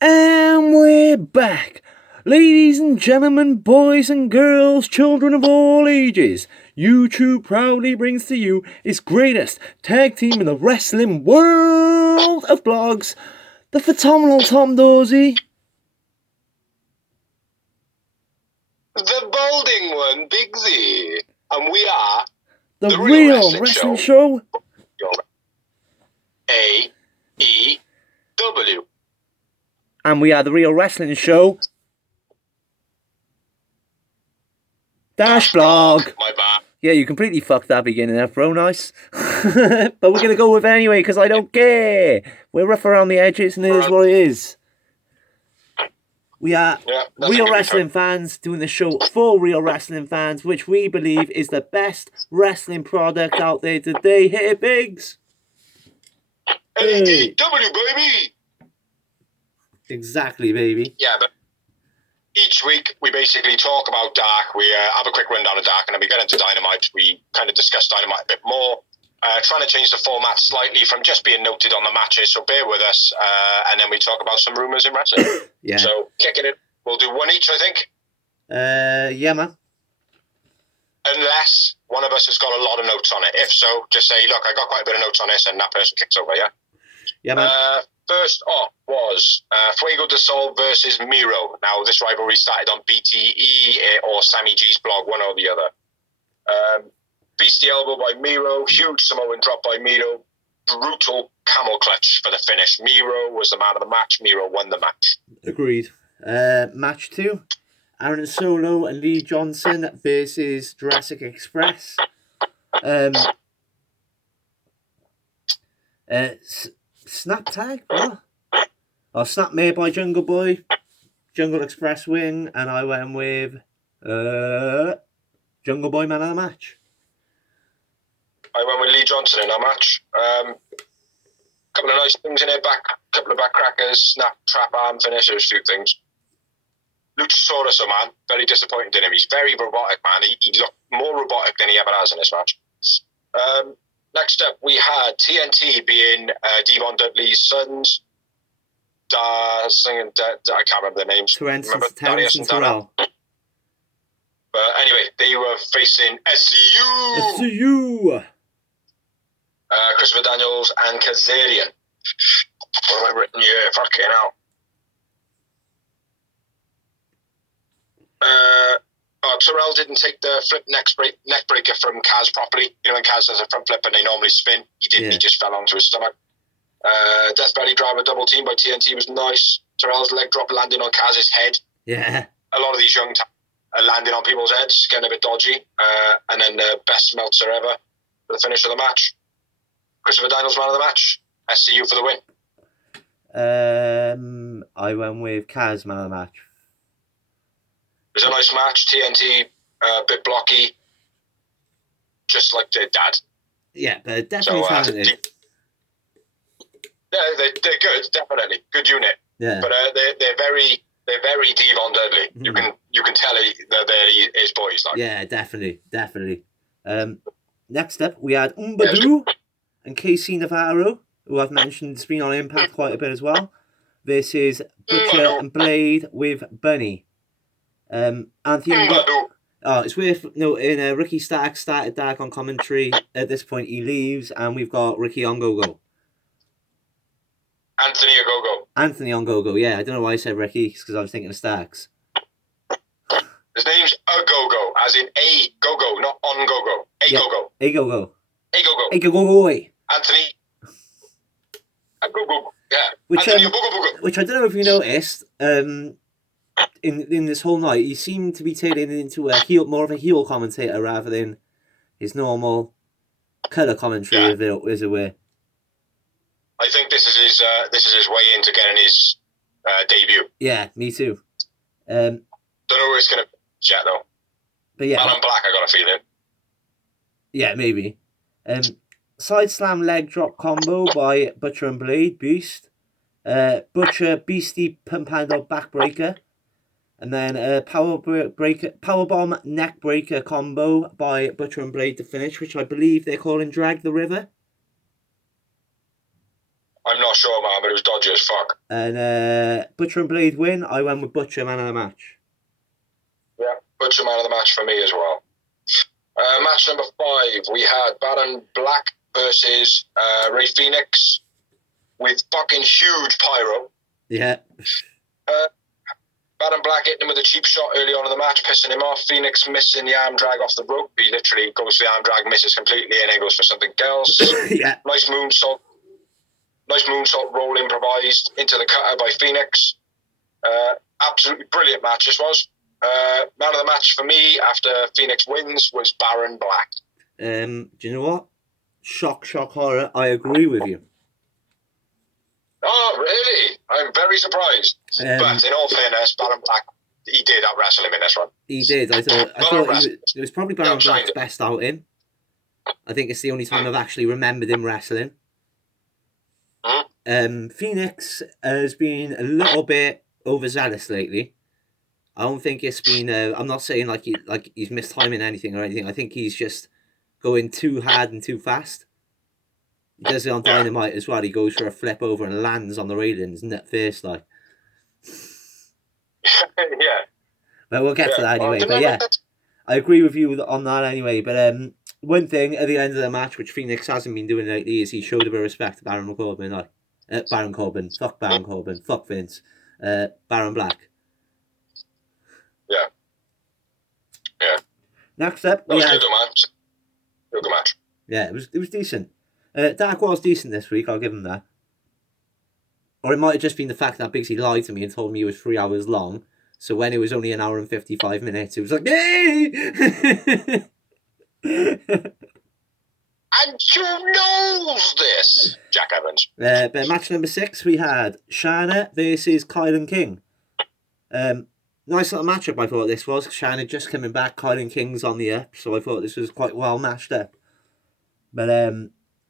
And we're back. Ladies and gentlemen, boys and girls, children of all ages, YouTube proudly brings to you its greatest tag team in the wrestling world of blogs, the phenomenal Tom Dorsey. The balding one, Big Z. And we are the Real Wrestling Show. AEW. And we are the Real Wrestling Show. Dash blog. My bad. Yeah, you completely fucked that beginning there, bro. Nice. But we're going to go with it anyway because I don't care. We're rough around the edges and it is what it is. We are real wrestling fans doing the show for real wrestling fans, which we believe is the best wrestling product out there today. Hit it, Biggs. AEW, baby. Exactly, baby. Yeah, but each week we basically talk about Dark. We have a quick rundown of Dark, and then we get into Dynamite. We kind of discuss Dynamite a bit more. Trying to change the format slightly from just being noted on the matches, so bear with us. And then we talk about some rumours in wrestling. Yeah. So, kicking it. We'll do one each, I think. Yeah, man. Unless one of us has got a lot of notes on it. If so, just say, look, I got quite a bit of notes on this, and that person kicks over, yeah? Yeah, man. First up was Fuego del Sol versus Miro. Now, this rivalry started on BTE or Sammy G's blog, one or the other. Beastie elbow by Miro, huge Samoan drop by Miro, brutal camel clutch for the finish. Miro was the man of the match. Miro won the match. Agreed. Match 2, Aaron Solo and Lee Johnson versus Jurassic Express. Snap tag? What? Oh, snap made by Jungle Boy, Jungle Express win, and I went with Jungle Boy man of the match. I went with Lee Johnson in our match. Couple of nice things in there, couple of back crackers, snap, trap arm finish, those few things. Luchasaurus, man, very disappointed in him. He's very robotic, man. He looked more robotic than he ever has in this match. Next up, we had TNT being Devon Dudley's sons. I can't remember their names. Terrence and Terrell. But anyway, they were facing SCU. SCU. Christopher Daniels and Kazarian. What have I written here? Fucking hell. Terrell didn't take the flip neck breaker from Kaz properly. You know when Kaz does a front flip and they normally spin? He didn't. Yeah. He just fell onto his stomach. Death Belly driver double team by TNT was nice. Terrell's leg drop landing on Kaz's head. Yeah. A lot of these young are landing on people's heads, getting a bit dodgy. And then the best Meltzer ever for the finish of the match. Christopher Daniels man of the match. SCU for the win. I went with Kaz man of the match. It was a nice match. TNT, a bit blocky, just like their dad. Yeah, they're definitely talented. Yeah, they're good, definitely good unit. Yeah, but they're very Devon Dudley. Mm. You can tell they're his boys. Like. Yeah, definitely. Next up, we had Umbadu and KC Navarro, who I've mentioned has been on Impact quite a bit as well, versus Butcher and Blade with Bunny. It's worth noting Ricky Stark started Dark on commentary. At this point, he leaves, and we've got Ricky on go-go. Anthony on go-go, yeah. I don't know why I said Ricky, because I was thinking of Starks. His name's A-Go-Go, as in A go-go, not on go-go. A-Go-Go. A-Go-Go. A-Go-Go. A-Go-Go. Anthony. A-Go-Go. Yeah. Which I don't know if you noticed, in this whole night, he seemed to be turning into more of a heel commentator rather than his normal colour commentary, as it were. I think this is his way into getting his debut. Yeah, me too. Don't know where it's going to be yet, though. But yeah, Man in Black, I got a feeling. Yeah, maybe. Side slam leg drop combo by Butcher and Blade, Beast. Butcher, Beastie pump handle backbreaker. And then powerbomb neck breaker combo by Butcher and Blade to finish, which I believe they're calling Drag the River. I'm not sure, man, but it was dodgy as fuck. And Butcher and Blade win. I went with Butcher, man of the match. Yeah, Butcher man of the match for me as well. Match number 5, we had Baron Black versus Ray Phoenix with fucking huge pyro. Yeah. Baron Black hitting him with a cheap shot early on in the match, pissing him off. Phoenix missing the arm drag off the rope. He literally goes for the arm drag, misses completely, and then goes for something else. Yeah. Nice moonsault roll improvised into the cutter by Phoenix. Absolutely brilliant match this was. Man of the match for me after Phoenix wins was Baron Black. Do you know what? Shock, horror. I agree with you. Oh, really? I'm very surprised. But in all fairness, Baron Black, he did out-wrestle him in this one. He did. I thought it was probably Baron Black's best outing. I think it's the only time I've actually remembered him wrestling. Phoenix has been a little bit overzealous lately. I don't think it's been. I'm not saying like he's missed timing anything or anything. I think he's just going too hard and too fast. He does it on Dynamite as well. He goes for a flip over and lands on the railings nut first, like. Yeah. But we'll get to that anyway. But yeah, I agree with you on that anyway. But one thing at the end of the match, which Phoenix hasn't been doing lately, is he showed a bit of respect to Baron Corbin. Like, Baron Corbin. Fuck Baron Corbin. Fuck Vince. Baron Black. Yeah. Yeah. Next up, we had... Good match. Yeah, it was decent. Dark was decent this week, I'll give him that. Or it might have just been the fact that Biggsy lied to me and told me it was 3 hours long. So when it was only an hour and 55 minutes, it was like, hey! And who knows this? Jack Evans. But match number 6, we had Shana versus Kylan King. Nice little matchup, I thought this was. Shana just coming back, Kylan King's on the up, so I thought this was quite well matched up. But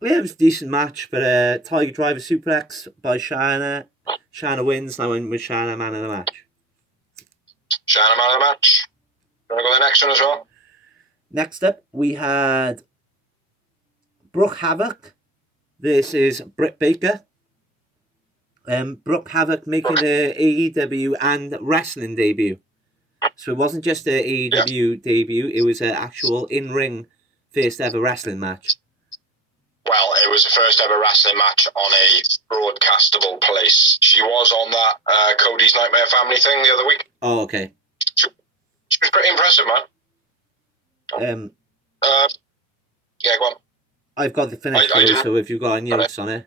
yeah, it was a decent match, but Tiger Driver suplex by Shana. Shana wins, I went with Shana man of the match. Shana man of the match. You want to go to the next one as well? Next up, we had Brooke Havoc versus Britt Baker. Brooke Havoc making her AEW and wrestling debut. So it wasn't just an AEW debut, it was an actual in-ring first ever wrestling match. Well, it was the first ever wrestling match on a broadcastable place. She was on that Cody's Nightmare Family thing the other week. Oh, okay. She was pretty impressive, man. Yeah, go on. I've got the finish, so if you've got any notes on it.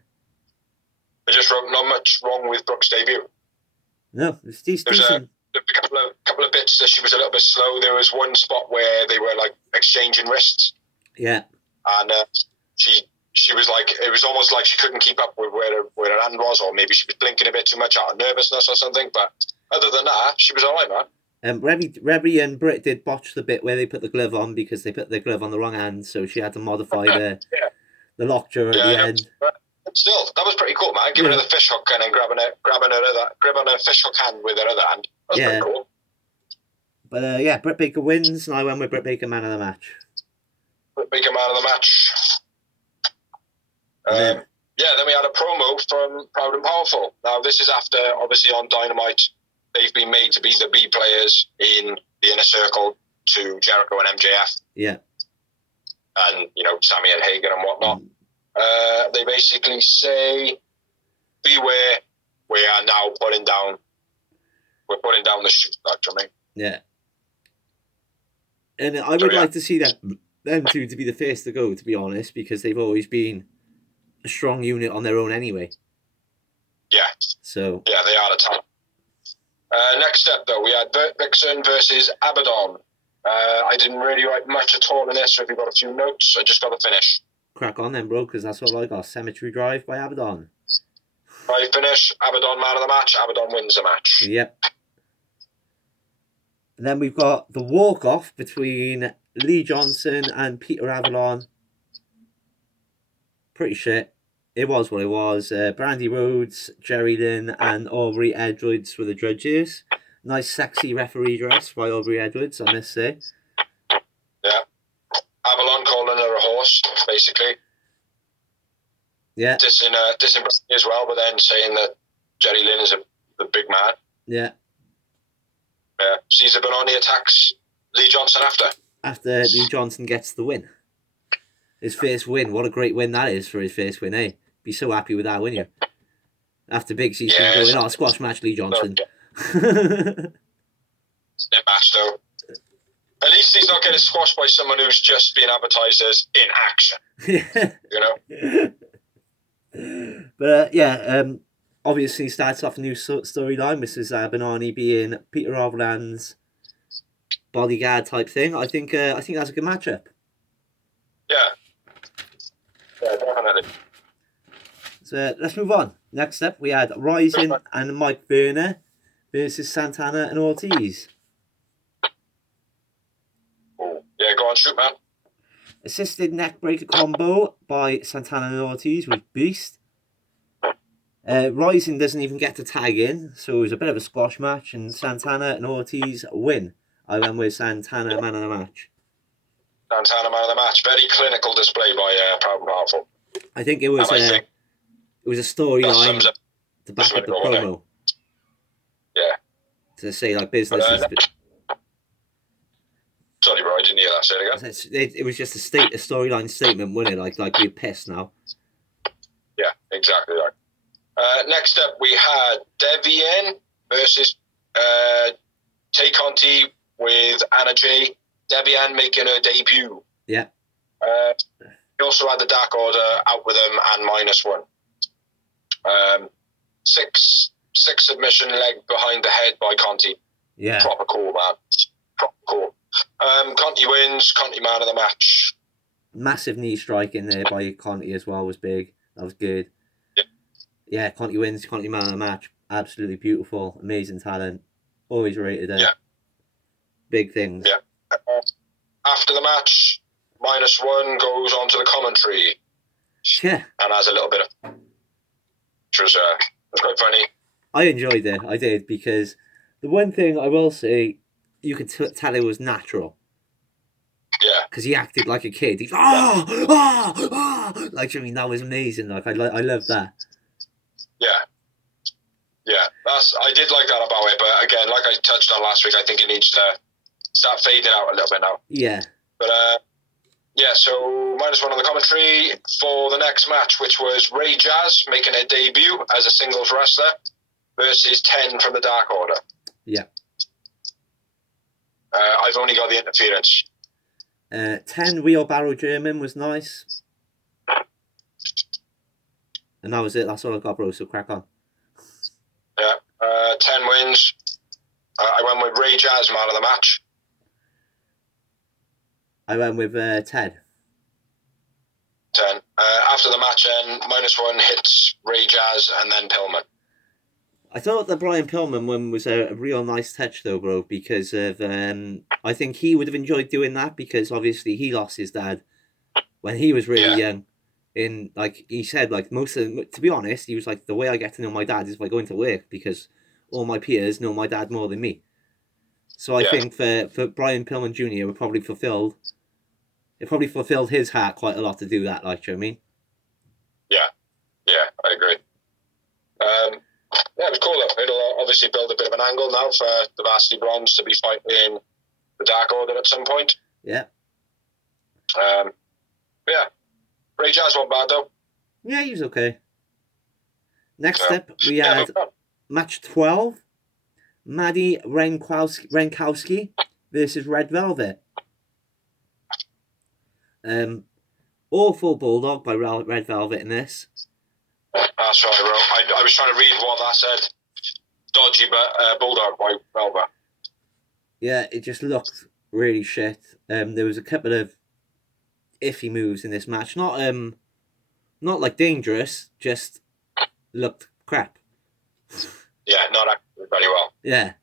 I just wrote not much wrong with Brooke's debut. No, it's decent. There was a couple of bits that she was a little bit slow. There was one spot where they were like exchanging wrists. Yeah. And she was like, it was almost like she couldn't keep up with where her hand was, or maybe she was blinking a bit too much out of nervousness or something. But other than that, she was all right, man. Rebby and Britt did botch the bit where they put the glove on because they put the glove on the wrong hand, so she had to modify the lockjaw at the end. But still, that was pretty cool, man. Giving her the fish hook and then grabbing her fish hook hand with her other hand. That was pretty cool. But yeah, Britt Baker wins, and I went with Britt Baker man of the match. Britt Baker man of the match. Then we had a promo from Proud and Powerful. Now, this is after, obviously, on Dynamite, they've been made to be the B players in the Inner Circle to Jericho and MJF. Yeah. And, Sammy and Hagen and whatnot. They basically say, beware, we are now putting down the shoot, actually. Yeah. And I would like to see them two to be the first to go, to be honest, because they've always been a strong unit on their own anyway. Yeah. So. Yeah, they are the top. Next up, though, we had Bert Vixen versus Abaddon. I didn't really write much at all in this, so if you've got a few notes, I just got to finish. Crack on then, bro, because that's all I got. Cemetery Drive by Abaddon. Right, finish. Abaddon man of the match. Abaddon wins the match. Yep. And then we've got the walk-off between Lee Johnson and Peter Avalon. Pretty shit. It was what it was. Brandy Rhodes, Jerry Lynn, and Aubrey Edwards were the judges. Nice, sexy referee dress by Aubrey Edwards, I must say. Yeah. Avalon calling her a horse, basically. Yeah. Dissing Bradley as well, but then saying that Jerry Lynn is the big man. Yeah. Caesar Bononi attacks Lee Johnson after. After Lee Johnson gets the win. His first win. What a great win that is for his first win, eh? Be so happy with that, wouldn't you? After Big C's been going, squash match Lee Johnson. Match, though. At least he's not getting squashed by someone who's just been advertised as in action. You know? But, obviously starts off a new storyline. Mrs. Bonani being Peter Overland's bodyguard type thing. I think that's a good matchup. Yeah, definitely. So let's move on. Next up, we had Rising and Mike Werner versus Santana and Ortiz. Yeah, go on, shoot, man. Assisted neckbreaker combo by Santana and Ortiz with Beast. Rising doesn't even get to tag in, so it was a bit of a squash match, and Santana and Ortiz win. I went with Santana man of the match. Santana man of the match. Very clinical display by Proud and Powerful. I think it was a storyline to back up the promo. Yeah. To say like business is. Sorry, bro, I didn't hear that. Say it again. It was just a storyline statement, wasn't it? Like we're pissed now. Yeah, exactly right. Next up, we had Devian versus Tay Conti with Anna Jay. Devian making her debut. Yeah. We also had the Dark Order out with them and -1. Six submission leg behind the head by Conti. Yeah. Proper cool, man. Proper cool. Conti wins. Conti man of the match. Massive knee strike in there by Conti as well was big. That was good. Yeah, Conti wins. Conti man of the match. Absolutely beautiful. Amazing talent. Always rated there. Yeah. Big things. Yeah. After the match, -1 goes on to the commentary. Yeah. And has a little bit of... Which was quite funny. I enjoyed it. I did, because the one thing I will say, you could tell it was natural. Yeah. Because he acted like a kid. He's like, like, I mean, that was amazing. Like, I love that. Yeah. Yeah. I did like that about it, but again, like I touched on last week, I think it needs to start fading out a little bit now. Yeah. But, so -1 on the commentary for the next match, which was Ray Jazz making her debut as a singles wrestler versus 10 from the Dark Order. Yeah. I've only got the interference. 10 wheelbarrow German was nice. And that was it. That's all I got, bro. So crack on. Yeah. 10 wins. I went with Ray Jazz man of the match. I went with Ted. 10. After the match end, -1 hits Ray Jazz and then Pillman. I thought the Brian Pillman one was a real nice touch, though, bro, because of I think he would have enjoyed doing that, because obviously he lost his dad when he was really young. In like he said, like to be honest, he was like, the way I get to know my dad is by going to work, because all my peers know my dad more than me. So I think for Brian Pillman Jr. it probably fulfilled his heart quite a lot to do that. Like, do you know what I mean? Yeah, I agree. Yeah, it was cool though. It'll obviously build a bit of an angle now for the Varsity Blondes to be fighting the Dark Order at some point. Yeah. Yeah. Ray Jazz wasn't bad though. Yeah, he was okay. Next up, we had match 12. Maddie Renkowski versus Red Velvet. Awful bulldog by Red Velvet in this. That's right, bro. I was trying to read what that said. Dodgy bulldog by Velvet. Yeah, it just looked really shit. There was a couple of iffy moves in this match. Not like dangerous, just looked crap. Yeah, not acting very well. Yeah.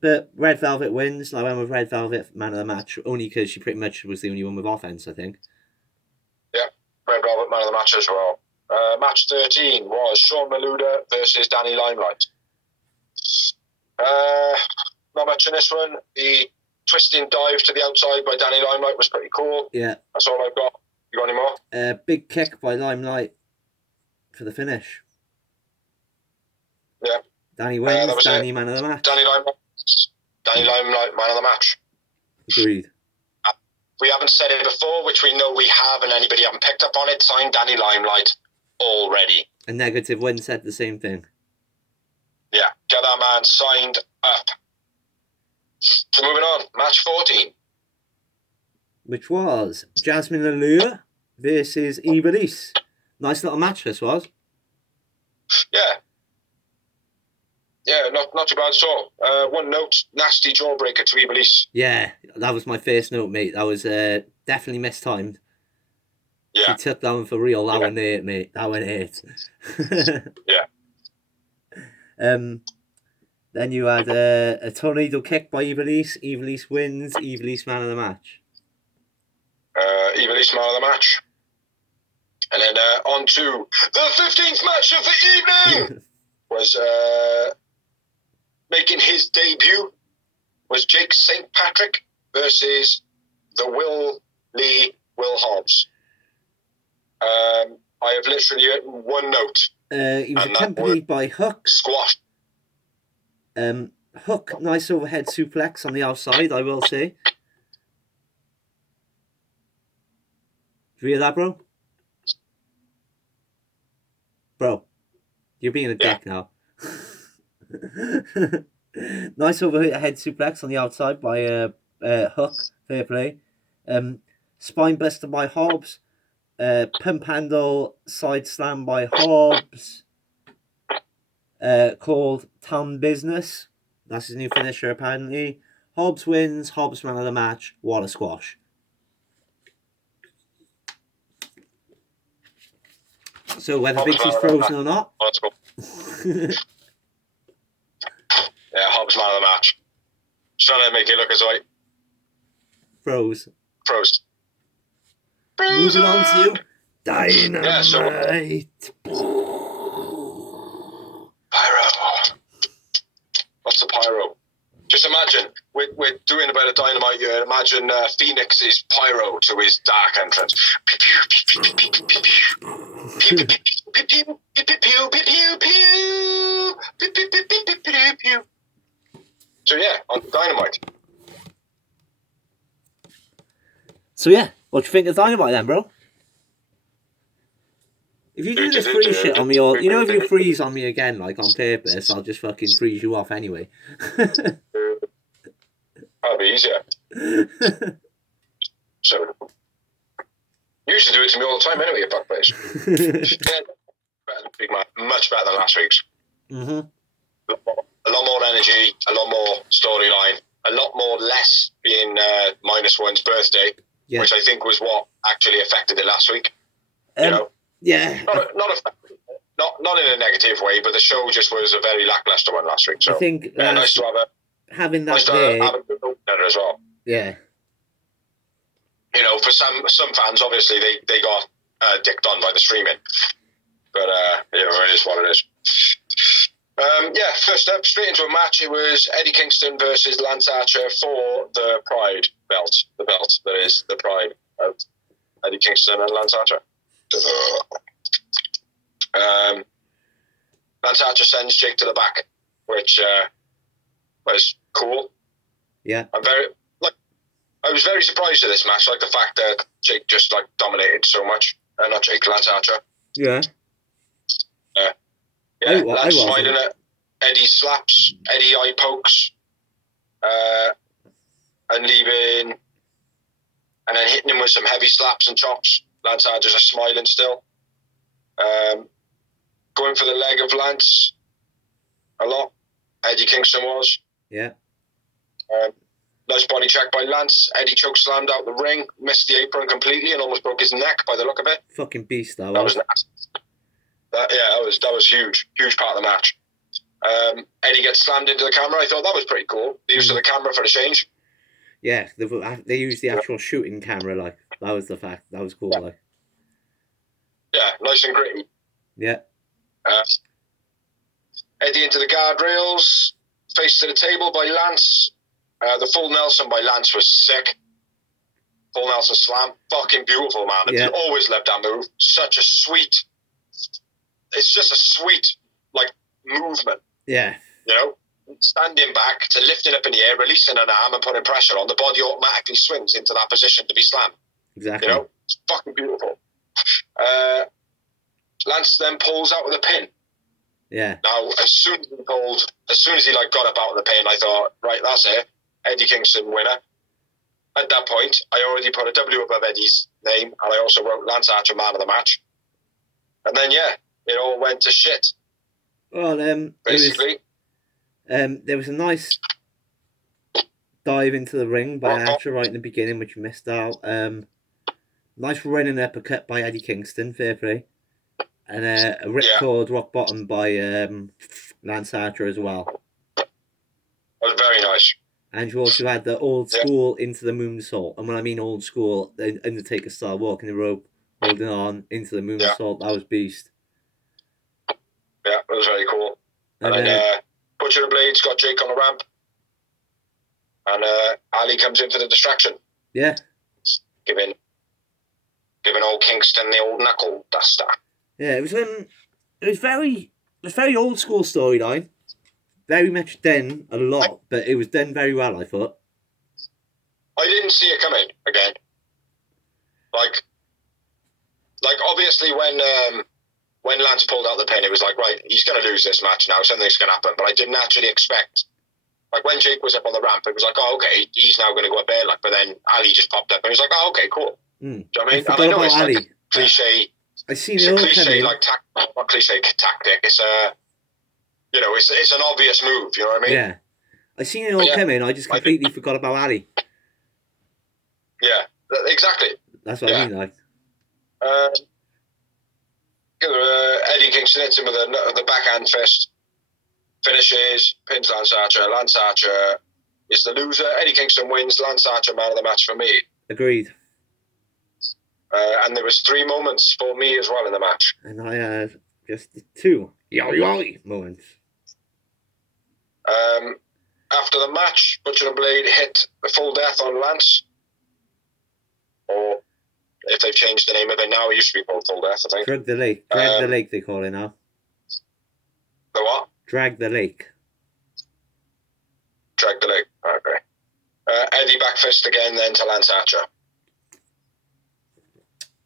But Red Velvet wins. I went with Red Velvet man of the match, only because she pretty much was the only one with offense, I think. Yeah, Red Velvet man of the match as well. Match 13 was Sean Maluda versus Danny Limelight. Not much in this one. The twisting dive to the outside by Danny Limelight was pretty cool. Yeah. That's all I've got. You got any more? Big kick by Limelight for the finish. Yeah. Danny wins. That was Danny, it. man of the match. Danny Limelight, man of the match. Agreed. We haven't said it before, which we know we have, and anybody haven't picked up on it. Signed Danny Limelight already. A negative win said the same thing. Yeah, get that man signed up. So moving on, match 14. Which was Jasmine Allure versus Ivelisse. Nice little match this was. Yeah. Yeah, not too bad at all. One note, nasty jawbreaker to Ivelisse. Yeah, that was my first note, mate. That was definitely mistimed. Yeah. She took that one for real. That one hurt, mate. That one hurt. Yeah. Then you had a tornado kick by Ivelisse. Ivelisse wins. Ivelisse man of the match. Ivelisse man of the match. And then on to the 15th match of the evening was making his debut was Jake St. Patrick versus the Will Hobbs. I have literally written one note. He was accompanied by Hook. Squash. Hook, nice overhead suplex on the outside, I will say. Do you hear that, bro? Bro, you're being a dick now. Nice overhead suplex on the outside by Hook. Fair play. Spine buster by Hobbs. Pump handle side slam by Hobbs. Called Town Business. That's his new finisher, apparently. Hobbs wins. Hobbs man of the match. What a squash. So whether Big C's frozen or not. Let's go. Yeah, Hobbs man of the match. Just trying to make it look as white. Froze. Moving on to Dynamite. Yeah, so, pyro. What's a pyro? Just imagine, we're doing about a Dynamite year. Imagine Phoenix's pyro to his dark entrance. So yeah, on Dynamite. So yeah, what do you think of Dynamite then, bro? If you do this freeze shit on me, or you know, if you freeze on me again, like on purpose, I'll just fucking freeze you off anyway. That'll be easier. So, you used to do it to me all the time anyway, you fuckface. Big man, much better than last week's. Mm-hmm. A lot more energy, a lot more storyline, a lot more less being -1's birthday, which I think was what actually affected it last week. You know? Yeah. Not in a negative way, but the show just was a very lackluster one last week. So I think nice to have having that nice to have a good opener as well. Yeah. You know, for some fans, obviously they got dicked on by the streaming, but it is what it is. First up, straight into a match. It was Eddie Kingston versus Lance Archer for the Pride belt. The belt that is the Pride of Eddie Kingston and Lance Archer. Lance Archer sends Jake to the back, which was cool. Yeah. I was very surprised at this match, like the fact that Jake just dominated so much. Not Jake, Lance Archer. Yeah. Lance smiling at Eddie slaps, Eddie eye pokes, and leaving, and then hitting him with some heavy slaps and chops. Lance Archer's smiling still. Going for the leg of Lance a lot. Eddie Kingston was. Yeah. Nice body check by Lance. Eddie choke slammed out the ring, missed the apron completely, and almost broke his neck by the look of it. Fucking beast, that was nasty. That was huge part of the match. Eddie gets slammed into the camera. I thought that was pretty cool. The use of the camera for the change. Yeah, they used the actual shooting camera. Like that was the fact. That was cool. Yeah. Like. Yeah, nice and gritty. Yeah. Eddie into the guardrails, face to the table by Lance. The full Nelson by Lance was sick. full Nelson slam. Fucking beautiful, man. Yeah. I've always loved that move. Such a sweet... It's just a sweet, like, movement. Yeah. You know? Standing back to lifting up in the air, releasing an arm and putting pressure on, the body automatically swings into that position to be slammed. Exactly. You know? It's fucking beautiful. Lance then pulls out with a pin. Yeah. Now, as soon as he like got up out of the pin, I thought, right, that's it. Eddie Kingston winner. At that point, I already put a W above Eddie's name, and I also wrote Lance Archer man of the match. And then, yeah, it all went to shit. Well, basically. There was a nice dive into the ring by Archer right in the beginning, which you missed out. Nice running uppercut by Eddie Kingston, fair play. And a ripcord rock bottom by Lance Archer as well. That was very nice. And you also had the old school into the moonsault. And when I mean old school, the Undertaker style, walking the rope, holding on into the moonsault. That was beast. Yeah, it was very cool. And then Butcher and Blades got Jake on the ramp. And Ali comes in for the distraction. Yeah. Giving old Kingston the old knuckle duster. Yeah, it was very old school storyline. Very much done a lot, but it was done very well, I thought. I didn't see it coming again. Like obviously when Lance pulled out the pin, it was like, right, he's going to lose this match now. Something's going to happen. But I didn't actually expect. Like when Jake was up on the ramp, it was like, oh, okay, he's now going to go up there. Like, but then Ali just popped up and he was like, oh, okay, cool. Do you know what I mean? I know it's Ali. Like a cliche. I seen it's it a all cliche, coming. like not cliche tactic. It's a, it's an obvious move. You know what I mean? Yeah, I seen it all coming. I just completely forgot about Ali. Yeah, exactly. That's what I mean. Like, Eddie Kingston hits him with the backhand fist. Finishes, pins Lance Archer. Lance Archer is the loser. Eddie Kingston wins. Lance Archer man of the match for me. Agreed. And there was 3 moments for me as well in the match. And I had just 2 moments. After the match, Butcher and Blade hit the full death on Lance. Or if they've changed the name of it now, it used to be called full death, I think. Drag the lake. Drag the lake, they call it now. The what? Drag the lake. Drag the lake. Okay. Eddie backfist again, then to Lance Archer.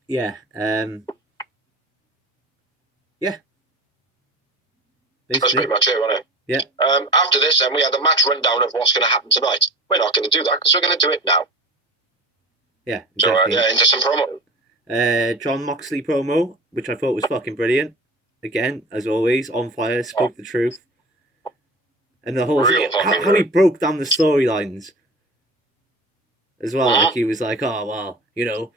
Yeah. Yeah. Basically. That's pretty much it, wasn't it? Yeah. After this, then we had the match rundown of what's going to happen tonight. We're not going to do that because we're going to do it now. Yeah. So into some promo. John Moxley promo, which I thought was fucking brilliant. Again, as always, on fire, spoke the truth. And the whole thing, how he broke down the storylines as well. Like he was like, oh well,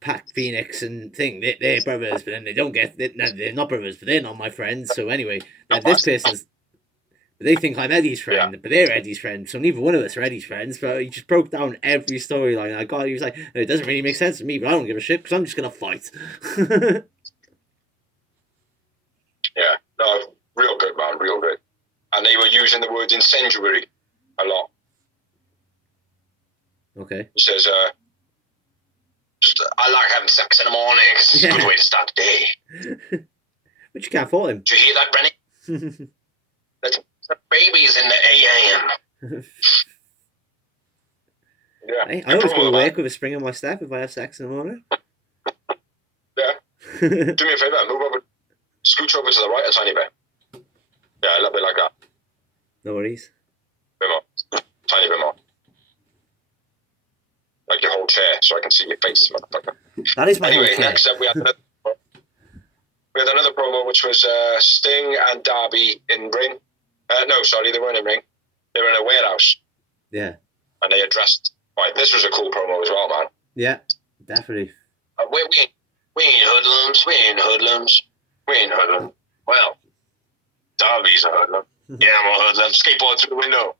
Pac, Phoenix and thing, they're brothers, but then they don't get, they're not brothers, but they're not my friends. So anyway, this person's, they think I'm Eddie's friend, but they're Eddie's friend. So neither one of us are Eddie's friends. But he just broke down every storyline. He was like, it doesn't really make sense to me, but I don't give a shit because I'm just gonna fight. Yeah, no, real good, man, real good. And they were using the word incendiary a lot. Okay. He says, I like having sex in the morning. It's a good way to start the day. But you can't fault him. Do you hear that, Brenny? The baby's in the AM. Yeah. Hey, I always go to work with a spring in my step if I have sex in the morning. Yeah. Do me a favour, move over, scooch over to the right a tiny bit. Yeah, a little bit like that. No worries. A bit more. Tiny bit more. Like your whole chair, so I can see your face, motherfucker. That is my Anyway, whole chair. next up we had another promo, which was Sting and Darby in ring. No, sorry, they weren't in ring. They were in a warehouse. Yeah. And they addressed... Right, this was a cool promo as well, man. Yeah, definitely. We ain't hoodlums. We ain't hoodlums. We ain't hoodlums. Well, Darby's a hoodlum. Yeah, I'm a hoodlum. Skateboard through the window.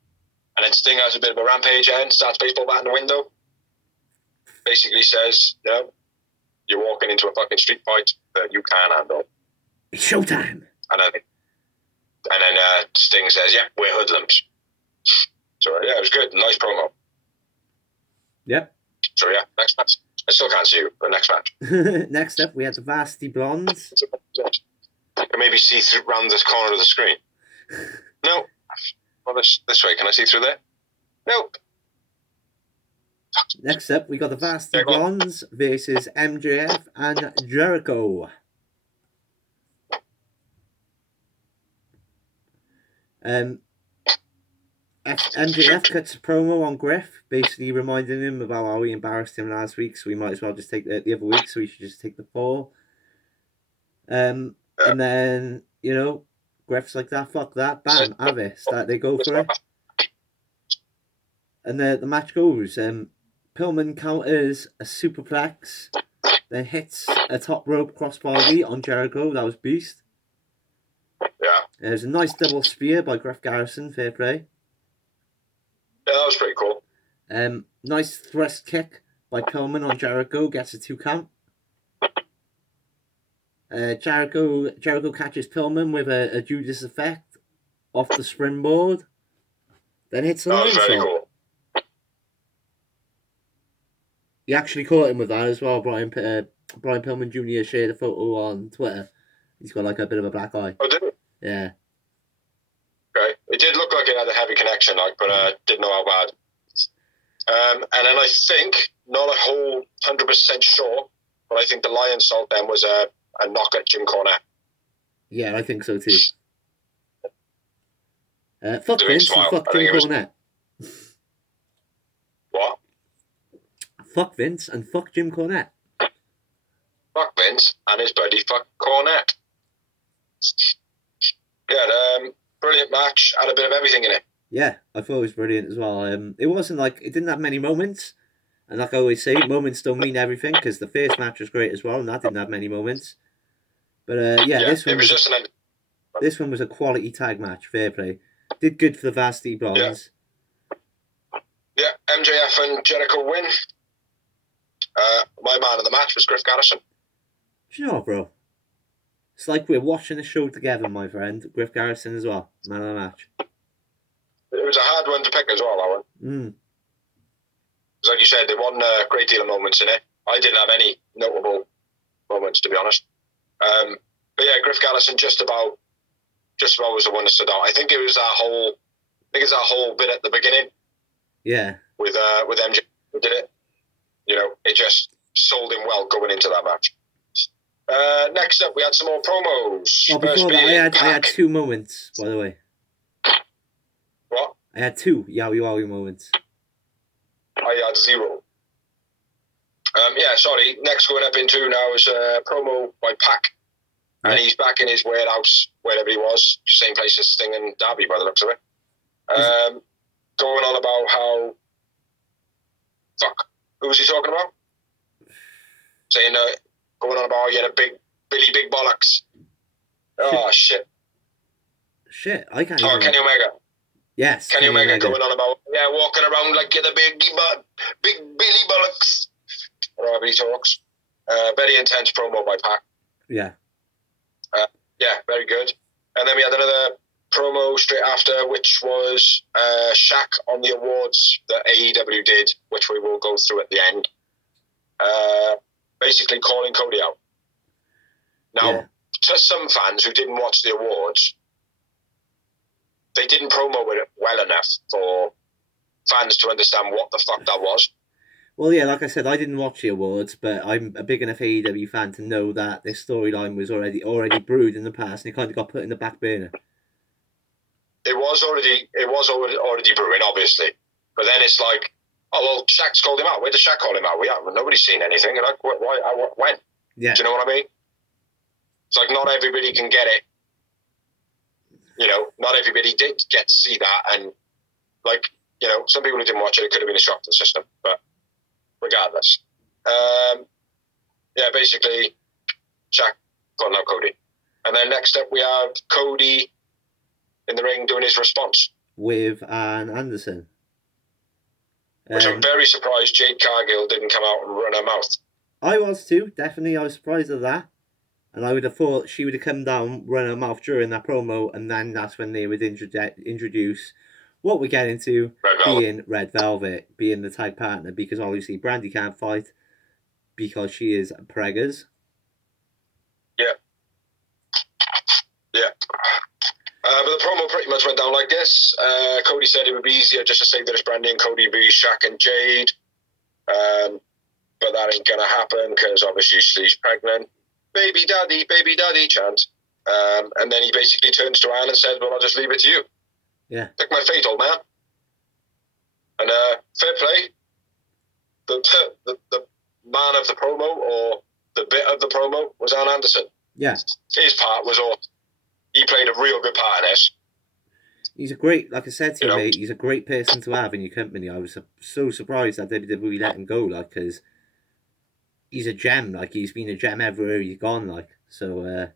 And then Sting has a bit of a rampage and starts baseball bat in the window. Basically says, you're walking into a fucking street fight that you can't handle. It's showtime. And then Sting says, yeah, we're hoodlums. So, yeah, it was good. Nice promo. Yep. So yeah, next match. I still can't see you, but next match. Next up, we had the Varsity Blondes. I can maybe see through round this corner of the screen. No. Well, this way. Can I see through there? Nope. Next up, we got the Varsity Blondes versus MJF and Jericho. MJF cuts a promo on Griff, basically reminding him about how we embarrassed him last week, so we might as well just take the other week, so we should just take the fall. And then, you know, Griff's like that, fuck that, bam, have it. They go for it. And the match goes. Pillman counters a superplex, then hits a top rope crossbody on Jericho. That was beast. Yeah. There's a nice double spear by Griff Garrison, fair play. Yeah, that was pretty cool. Nice thrust kick by Pillman on Jericho, gets a 2 count. Jericho catches Pillman with a Judas effect off the springboard, then hits the line very cool. He actually caught him with that as well. Brian Pillman Jr. shared a photo on Twitter. He's got like a bit of a black eye. Oh, did he? Yeah. Okay. It did look like it had a heavy connection, but didn't know how bad. And then I think, not a whole 100% sure, but I think the Lion Salt then was a knock at Jim Cornette. Yeah, I think so too. Fuck Vince and fuck Jim Cornette. What? Fuck Vince and fuck Jim Cornette. Fuck Vince and his buddy fuck Cornette. Yeah, brilliant match. Had a bit of everything in it. Yeah, I thought it was brilliant as well. It wasn't like, it didn't have many moments. And like I always say, moments don't mean everything, because the first match was great as well, and that didn't have many moments. But yeah, this one was a quality tag match, fair play. Did good for the Varsity Blondes. Yeah, MJF and Jericho win. My man of the match was Griff Garrison. Do you know what, bro? It's like we're watching the show together, my friend. Griff Garrison as well, man of the match. It was a hard one to pick as well, that one. Because like you said, there wasn't a great deal of moments in it. I didn't have any notable moments, to be honest. But yeah, Griff Garrison just about was the one that stood out. I think it was that whole bit at the beginning. Yeah. With MJ who did it. You know, it just sold him well going into that match. Next up, we had some more promos. Well, before that, I had 2 moments, by the way. What? I had 2 Yowie Wowie moments. I had 0. Yeah, sorry. Next going up into now is a promo by Pac. And he's back in his warehouse, wherever he was. Same place as Sting and Darby, by the looks of it. Going on about how... Fuck. Who was he talking about? Saying, going on about how he had a big bollocks. Oh, shit. Shit, I can't even... Kenny Omega. Yes, Kenny Omega going on about, walking around like you're the big Billy Bollocks. Whatever he talks. Very intense promo by Pac. Yeah. Yeah, very good. And then we had another promo straight after, which was Shaq on the awards that AEW did, which we will go through at the end. Basically calling Cody out. Now, to some fans who didn't watch the awards, they didn't promo it well enough for fans to understand what the fuck that was. Well, yeah, like I said, I didn't watch the awards, but I'm a big enough AEW fan to know that this storyline was already brewed in the past, and it kind of got put in the back burner. It was already brewing, obviously, but then it's like, oh well, Shaq's called him out. Where did Shaq call him out? Nobody's seen anything. And like, why? When? Yeah. Do you know what I mean? It's like not everybody can get it. You know, not everybody did get to see that, and like, you know, some people who didn't watch it could have been a shock to the system, but. Regardless. Basically, Shaq calling out Cody. And then next up we have Cody in the ring doing his response. With Arn Anderson. Which I'm very surprised Jade Cargill didn't come out and run her mouth. I was too, definitely. I was surprised at that. And I would have thought she would have come down, run her mouth during that promo, and then that's when they would introduce what we're getting to Red Velvet. being Red Velvet, being the tag partner, because obviously Brandy can't fight because she is preggers. Yeah. Yeah. But the promo pretty much went down like this. Cody said it would be easier just to say that it's Brandy and Cody be Shaq and Jade. But that ain't going to happen because obviously she's pregnant. Baby daddy chant. And then he basically turns to Anne and says, well, I'll just leave it to you. Yeah. Pick my fate, old man. And fair play. The man of the promo, or the bit of the promo, was Ann Anderson. Yeah. His part was awesome. He played a real good part in this. He's a great, like I said to you, mate, he's a great person to have in your company. I was so surprised that WWE let him go, like, because he's a gem. Like, he's been a gem everywhere he's gone, like, so...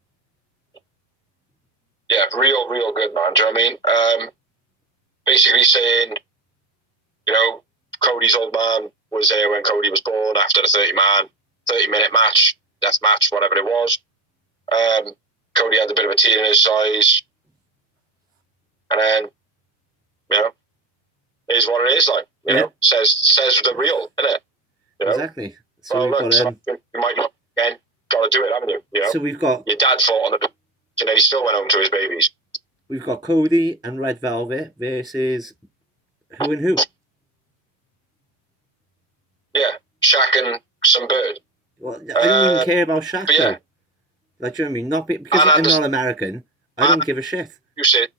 Yeah, real good, man. Do you know what I mean? Basically saying, you know, Cody's old man was there when Cody was born after the 30-minute match, death match, whatever it was. Cody had a bit of a tear in his eyes. And then, you know, is what it is, like, you know, says the real, innit? You know? Exactly. So well, look, you might not, again, got to do it, haven't you? You know? So we've got... Your dad fought on the... And then he still went home to his babies. We've got Cody and Red Velvet versus who and who? Yeah, Shaq and some bird. Well, I don't even care about Shaq, though. Yeah. Like, do you know what I mean? Not because I'm not American. I don't give a shit. You said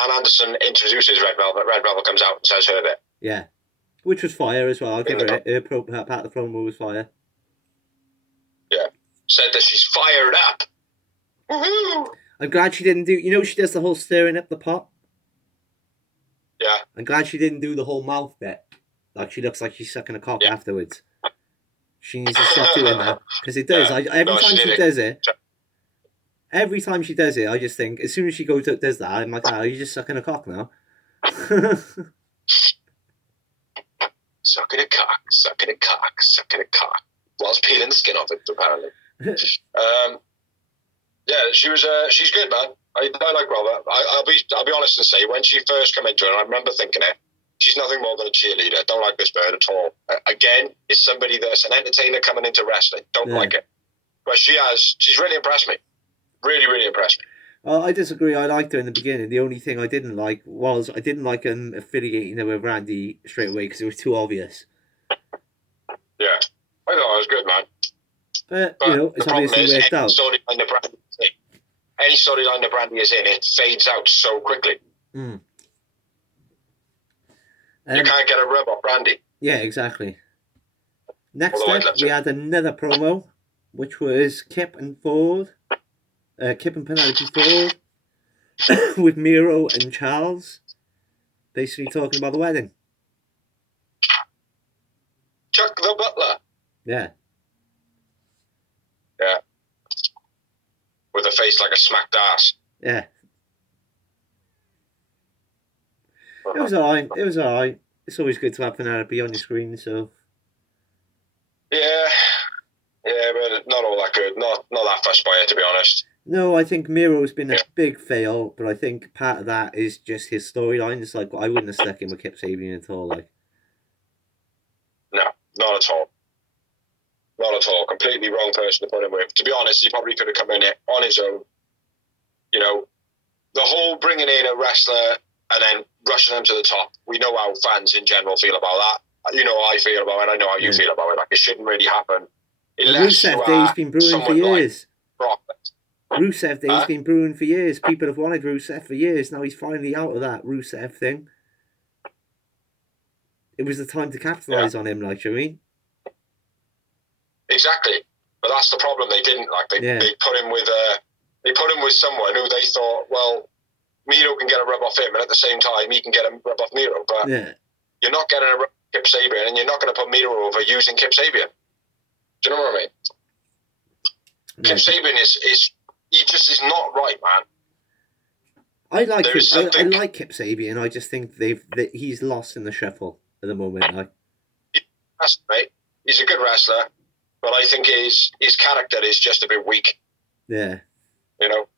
Ann Anderson introduces Red Velvet. Red Velvet comes out and says her bit. Yeah. Which was fire as well. I'll give her part of the promo was fire. Yeah. Said that she's fired up. Woohoo! I'm glad she didn't do... You know, she does the whole stirring up the pot? Yeah. I'm glad she didn't do the whole mouth bit. Like, she looks like she's sucking a cock afterwards. She needs to stop doing that. Because it does. Every time she does it... Every time she does it, I just think, as soon as she does that, I'm like, oh, you're just sucking a cock now. Sucking a cock, sucking a cock, sucking a cock. Whilst peeling the skin off it, apparently. Yeah, she's good, man. I like Robert. I'll be honest and say, when she first came into it, I remember thinking it, she's nothing more than a cheerleader. Don't like this bird at all. Again, it's somebody that's an entertainer coming into wrestling. Don't like it. But she's really impressed me. Really impressed me. Well, I disagree. I liked her in the beginning. The only thing I didn't like was I didn't like affiliating her with Randy straight away because it was too obvious. Yeah, I thought it was good, man. But you know, it's obviously worked out. Any storyline that Brandy is in, it fades out so quickly. You can't get a rub off Brandy. Yeah, exactly. Next up, we had another promo, which was Kip and Penelope Ford with Miro and Charles, basically talking about the wedding. Chuck the Butler. Yeah. Yeah. With a face like a smacked ass. Yeah. It was alright. It's always good to have Penelope on your screen, so. Yeah, but not all that good. Not that fussed by it, to be honest. No, I think Miro's been a big fail, but I think part of that is just his storyline. It's like, I wouldn't have stuck him with Kip Sabian at all. Like. No, not at all. Not at all. Completely wrong person to put him with. To be honest, he probably could have come in it on his own. You know, the whole bringing in a wrestler and then rushing them to the top. We know how fans in general feel about that. You know how I feel about it. I know how you feel about it. Like, it shouldn't really happen. Rusev Day's been brewing for years. Like Rusev Day's been brewing for years. People have wanted Rusev for years. Now he's finally out of that Rusev thing. It was the time to capitalise on him, like, you know what I mean? Exactly, but that's the problem. They didn't They put him with someone who they thought, well, Miro can get a rub off him, and at the same time he can get a rub off Miro. But you're not getting a rub off Kip Sabian, and you're not going to put Miro over using Kip Sabian. Do you know what I mean? Kip Sabian is not right, man. I like Kip Sabian. I just think that he's lost in the shuffle at the moment. Like, right? He's a good wrestler. But I think his character is just a bit weak. Yeah. You know?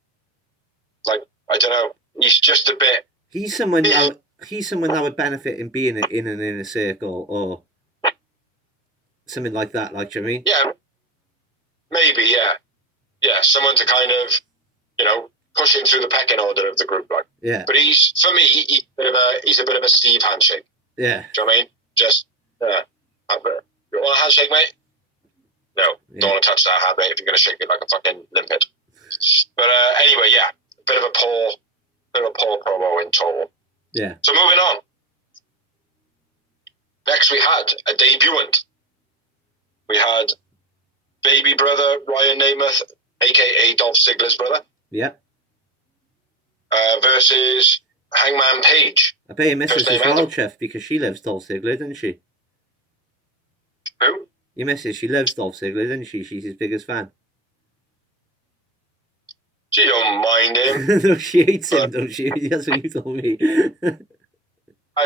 Like, I don't know. He's just a bit... He's someone... he's someone that would benefit in being in an inner circle or something like that. Like, do you know what I mean? Yeah, maybe. Yeah, yeah. Someone to kind of, push him through the pecking order of the group, like. Yeah. But for me, he's a bit of a Steve handshake. Yeah. Do you know what I mean? Just you want a handshake, mate? No, don't want to touch that hand, mate. If you're going to shake it like a fucking limpet. But anyway, yeah, a bit of a poor promo in total. Yeah. So moving on. Next, we had a debutant. We had baby brother Ryan Namath, aka Dolph Ziggler's brother. Yeah. Versus Hangman Page. I bet you misses as well, Chef, because she loves Dolph Ziggler, doesn't she? Who? Your missus, she loves Dolph Ziggler, doesn't she? She's his biggest fan. She don't mind him. No, she hates him, don't she? That's what you told me.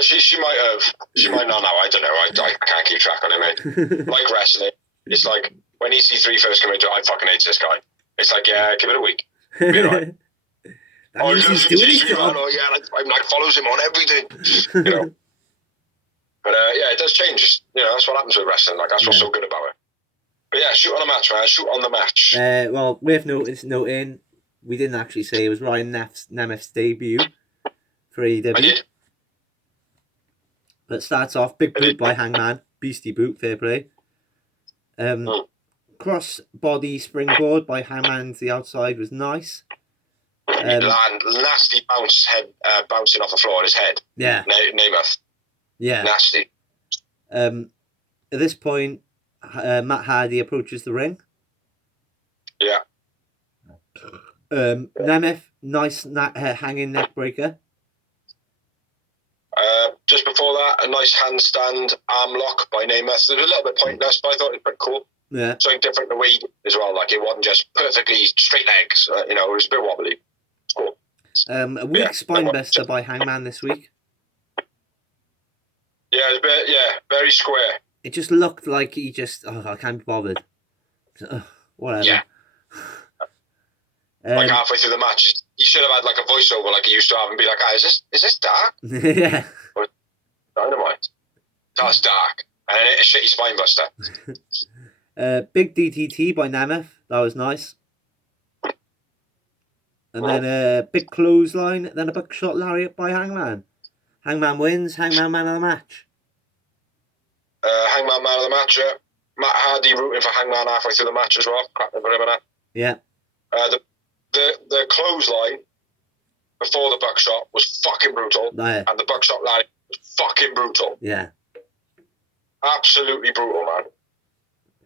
She might have. She might not know. I don't know. I can't keep track on him, mate. Like wrestling, it's like when EC3 first came into it, I fucking hate this guy. It's like, yeah, give it a week. Be right. That means he's doing his job. Yeah, I'm like follows him on everything. But yeah, it does change. That's what happens with wrestling. Like that's what's so good about it. But yeah, shoot on a match, man. Shoot on the match. Well, worth noting, we didn't actually say it was Ryan Namath's debut for AEW. I did. But starts off big boot by Hangman, beastie boot, fair play. Cross body springboard by Hangman to the outside was nice. Nasty bounce head bouncing off the floor on his head. Yeah. Namath. Yeah. Nasty. At this point, Matt Hardy approaches the ring. Yeah. Namath, nice hanging neck breaker. Just before that, a nice handstand arm lock by Namath. It was a little bit pointless, but I thought it was pretty cool. Yeah. Something different the way as well. Like it wasn't just perfectly straight legs. It was a bit wobbly. Cool. A weak spine buster by Hangman this week. Yeah, it's a bit. Yeah, very square. It just looked like he just. Oh, I can't be bothered. Whatever. Yeah. Like halfway through the match, he should have had like a voiceover like he used to have and be like, is this dark? Yeah. Or Dynamite. That's dark. And then a shitty spine buster. Big DTT by Namath. That was nice. And then a big clothesline, then a buckshot lariat by Hangman. Hangman wins. Hangman man of the match. Hangman man of the match, yeah. Matt Hardy rooting for Hangman halfway through the match as well. Cracking for him and that. Yeah. The clothesline before the buckshot was fucking brutal. Yeah. And the buckshot lariat was fucking brutal. Yeah. Absolutely brutal, man.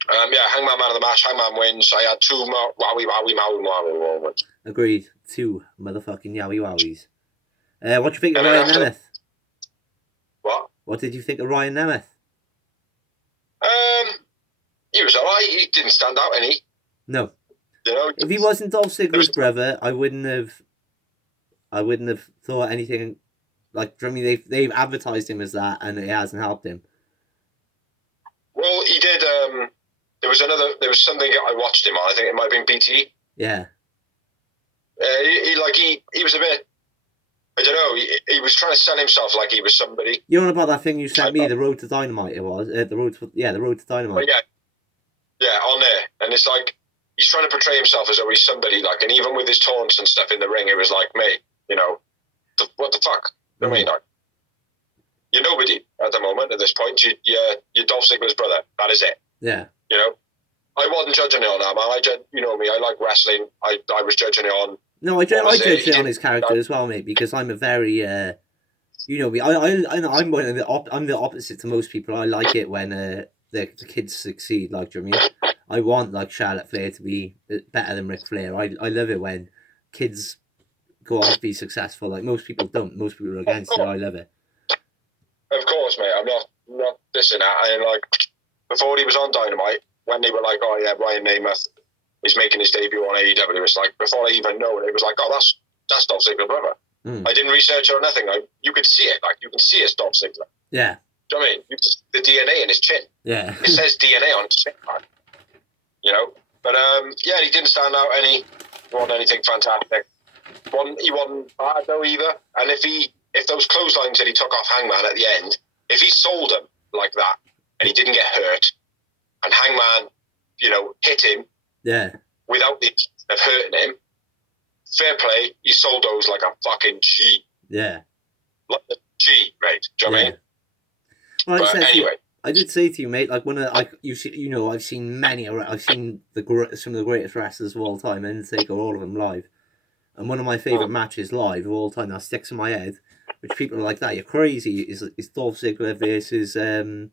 Hangman man of the match. Hangman wins. I had two wowie moments. Agreed. 2 motherfucking yowie wowies. What do you think of Ryan Namath? What? What did you think of Ryan Namath? He was alright. He didn't stand out any. No. If he wasn't Dolph Ziggler's brother, I wouldn't have thought anything. Like, I mean, they've advertised him as that, and it hasn't helped him. Well, he did. There was something I watched him on. I think it might have been BT. Yeah. He was a bit. I don't know. He was trying to sell himself like he was somebody. You know about that thing you sent me, the Road to Dynamite. It was the Road to Dynamite. Well, yeah, on there, and it's like he's trying to portray himself as though he's somebody. Like, and even with his taunts and stuff in the ring, it was like, mate, what the fuck? I mean, like, you're nobody at the moment. At this point, you're Dolph Ziggler's brother. That is it. Yeah. I wasn't judging it on that, man. You know me. I like wrestling. I was judging it on. No, I judged it on his character as well, mate, because I'm a very, you know me. I'm the opposite to most people. I like it when the kids succeed. Like, do you know what I mean? I want like Charlotte Flair to be better than Ric Flair. I love it when kids go on to be successful. Like most people don't. Most people are against it. I love it. Of course, mate. I'm not dissing that. And like before he was on Dynamite, when they were like, oh yeah, Ryan Namath is making his debut on AEW. It's like before I even know it was like, oh that's Dolph Ziggler's brother. I didn't research it or nothing. You could see it. Like you can see it's Dolph Ziggler. Yeah. Do you know what I mean? The DNA in his chin. Yeah. It says DNA on his chin, man. But he didn't stand out any. He wasn't anything fantastic. He wasn't bad though either. And if if those clotheslines that he took off Hangman at the end, if he sold them like that and he didn't get hurt, and Hangman, hit him without the intention of hurting him, fair play, he sold those like a fucking G. Yeah. Like a G, mate. Do you know what I mean? Well, but anyway. I did say to you, mate, like I've seen I've seen some of the greatest wrestlers of all time, Undertaker, all of them live. And one of my favourite matches live of all time that sticks in my head, which people are like, that you're crazy, is Dolph Ziggler versus the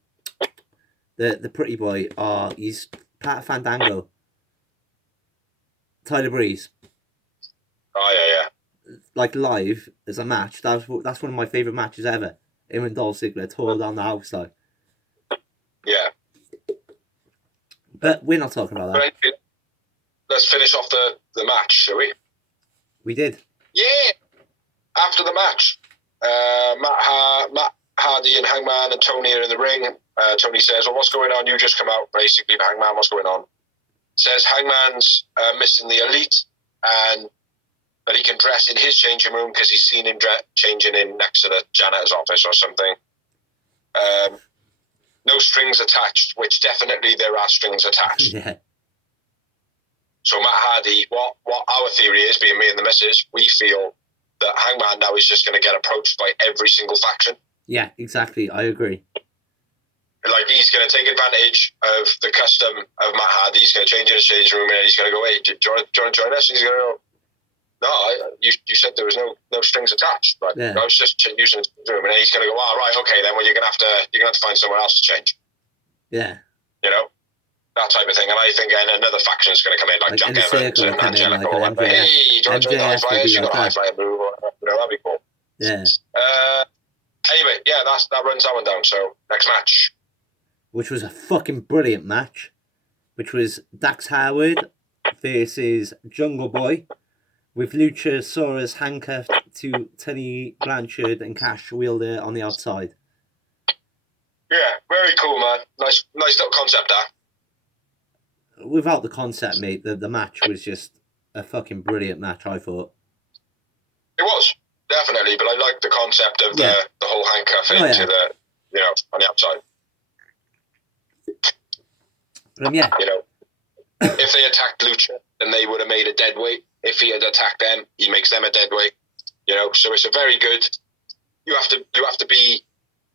pretty boy. He's Pat Fandango. Tyler Breeze. Oh yeah. Like live as a match, that's one of my favourite matches ever. Him and Dolph Ziggler tore down the house like. Yeah. But we're not talking about that. Let's finish off the match, shall we? We did. Yeah. After the match, Matt Hardy and Hangman and Tony are in the ring. Tony says, well, what's going on? You just come out, basically. Hangman, what's going on? Says Hangman's missing the Elite and that he can dress in his changing room because he's seen him changing in next to the janitor's office or something. No strings attached, which definitely there are strings attached. Yeah. So Matt Hardy, what our theory is, being me and the missus, we feel that Hangman now is just going to get approached by every single faction. Yeah, exactly. I agree. Like, he's going to take advantage of the custom of Matt Hardy. He's going to change in his changing room and he's going to go, hey, do you want to join us? And he's going to go, no, you said there was no strings attached. But I was just using his room. And then he's going to go, right, okay, then well, you're going to have to find someone else to change. Yeah. That type of thing. And I think another faction is going to come in, like Jack Evans and Angelico. Like hey, do you want to join the High Flyers? You've got a High Flyer move. That'd be cool. Yeah. Anyway, yeah, that runs that one down. So, next match. Which was a fucking brilliant match. Which was Dax Howard versus Jungle Boy, with Luchasaurus handcuffed to Tony Blanchard and Cash Wheeler on the outside. Yeah, very cool, man. Nice little concept, that. Without the concept, mate, the match was just a fucking brilliant match, I thought. It was, definitely, but I like the concept of the whole handcuff into the, on the outside. Yeah. If they attacked Lucha, then they would have made a dead weight. If he had attacked them, he makes them a dead weight. So it's a very good. You have to be.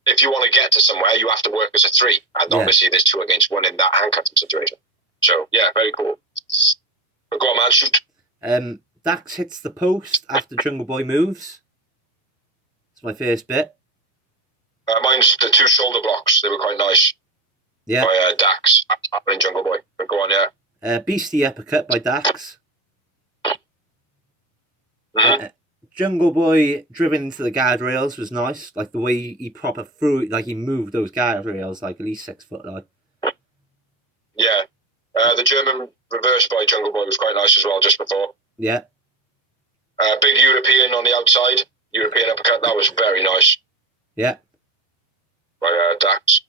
If you want to get to somewhere, you have to work as a three, and obviously there's 2 against 1 in that handcuffing situation. So yeah, very cool. But go on, man, shoot. Dax hits the post after Jungle Boy moves. That's my first bit. Mine's the 2 shoulder blocks. They were quite nice. Yeah. By Dax and Jungle Boy. But go on, yeah. Beastie uppercut by Dax. Mm-hmm. Jungle Boy driven into the guardrails was nice. Like the way he proper threw, like he moved those guardrails like at least 6 foot. Like. Yeah. The German reverse by Jungle Boy was quite nice as well just before. Yeah. Big European on the outside. European uppercut. That was very nice. Yeah. By Dax.